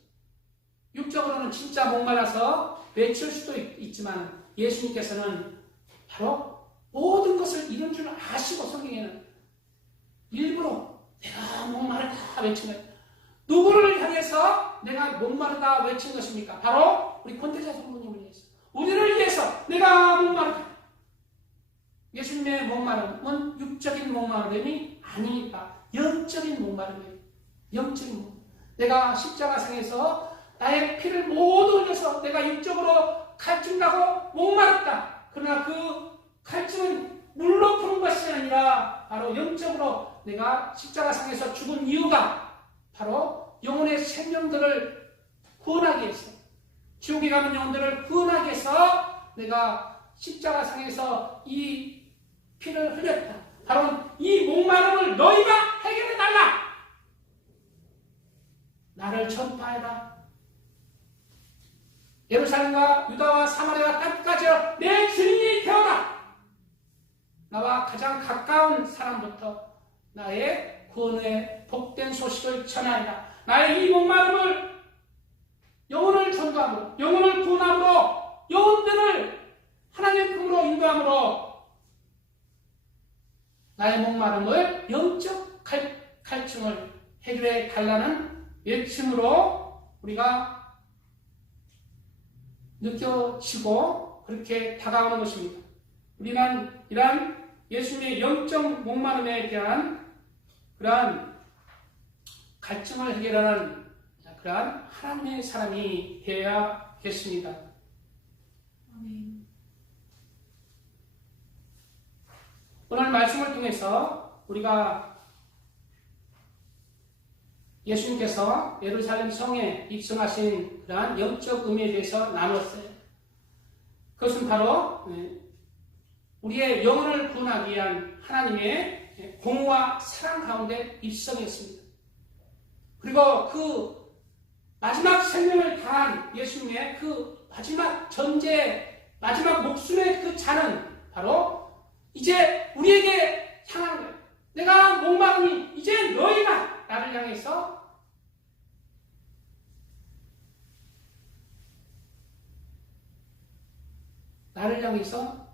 육적으로는 진짜 목말라서 외칠 수도 있지만 예수님께서는 바로 모든 것을 이룬 줄 아시고 성경에는 일부러 내가 목마르다 외친 것. 누구를 향해서 내가 목마르다 외친 것입니까? 바로 우리 권태자 성도님을 위해서. 우리를 위해서 내가 목마르다. 예수님의 목마름은 육적인 목마름이 아니다. 영적인 목마름이에요. 영적인 목마름. 내가 십자가상에서 나의 피를 모두 흘려서 내가 육적으로 갈증 나고 목마르다. 그러나 그 갈증은 물로 푸는 것이 아니라 바로 영적으로 내가 십자가상에서 죽은 이유가 바로 영혼의 생명들을 구원하기 위해서 지옥에 가는 영혼들을 구원하기 위해서 내가 십자가상에서 이 피를 흘렸다. 바로 이 목마름을 너희가 해결해달라. 나를 전파해라. 예루살렘과 유다와 사마리아 땅까지 내 주인이 되어라. 나와 가장 가까운 사람부터 나의 구원의 복된 소식을 전하리라. 나의 이 목마름을 영혼을 전도함으로 영혼을 구원함으로 영혼들을 하나님의 품으로 인도함으로 나의 목마름을 영적 갈증을 해결해 달라는 외침으로 우리가 느껴지고 그렇게 다가오는 것입니다. 우리는 이러한 예수님의 영적 목마름에 대한 그러한 갈증을 해결하는 그러한 하나님의 사람이 되어야겠습니다. 오늘 말씀을 통해서 우리가 예수님께서 예루살렘 성에 입성하신 그러한 영적 의미에 대해서 나눴어요. 그것은 바로 우리의 영혼을 구원하기 위한 하나님의 공의와 사랑 가운데 입성이었습니다. 그리고 그 마지막 생명을 다한 예수님의 그 마지막 전제, 마지막 목숨의 그 잔은 바로 이제 우리에게 향한 거예요. 내가 목마르니 이제 너희가 나를 향해서 나를 향해서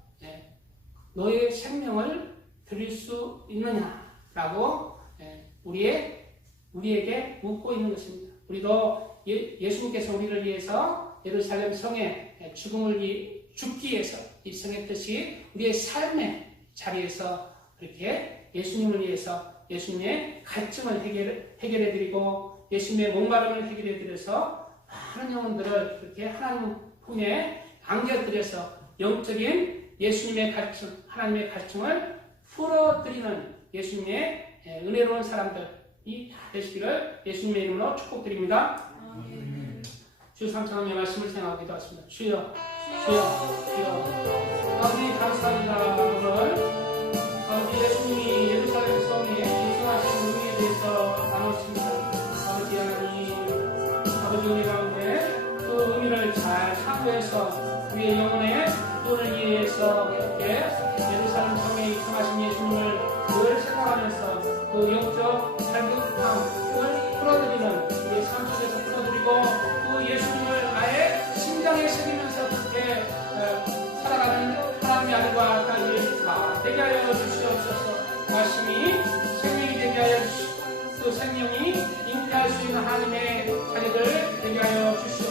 너의 생명을 드릴 수 있느냐라고 우리에게 묻고 있는 것입니다. 우리도 예수님께서 우리를 위해서 예루살렘 성에 죽기 위해서 입성했듯이 우리의 삶의 자리에서 그렇게 예수님을 위해서 예수님의 갈증을 해결해드리고 예수님의 목마름을 해결해드려서 많은 영혼들을 그렇게 하나님 품에 안겨드려서 영적인 예수님의 갈증, 하나님의 갈증을 풀어드리는 예수님의 은혜로운 사람들이 다 되시기를 예수님의 이름으로 축복드립니다. 주 3장의 말씀을 생각하고 기도하겠습니다. 주여, 주여, 주여. 아버지 감사합니다. 오늘 아버지 예수님이 예루살렘 성에 입성하신 의미에 대해서 나눴습니다. 아버지 하나님, 아버지 은혜 가운데 그 의미를 잘 참고해서 우리의 영혼의 구원을 위해서 이렇게 예루살렘 성에 입성하신 예수님을 늘 생각하면서 그 영적 갈급함을 풀어드리는 우리의 삶 속에서 풀어드리고 그 예수님을 나의 심장에 새기면서 그렇게 살아가는 하나님의 아들과 딸이 다 되게 하여 주시옵소서. 말씀이 생명이 되게 하여 주시고 그 생명이 잉태할 수 있는 하나님의 자녀들 되게 하여 주시옵소서.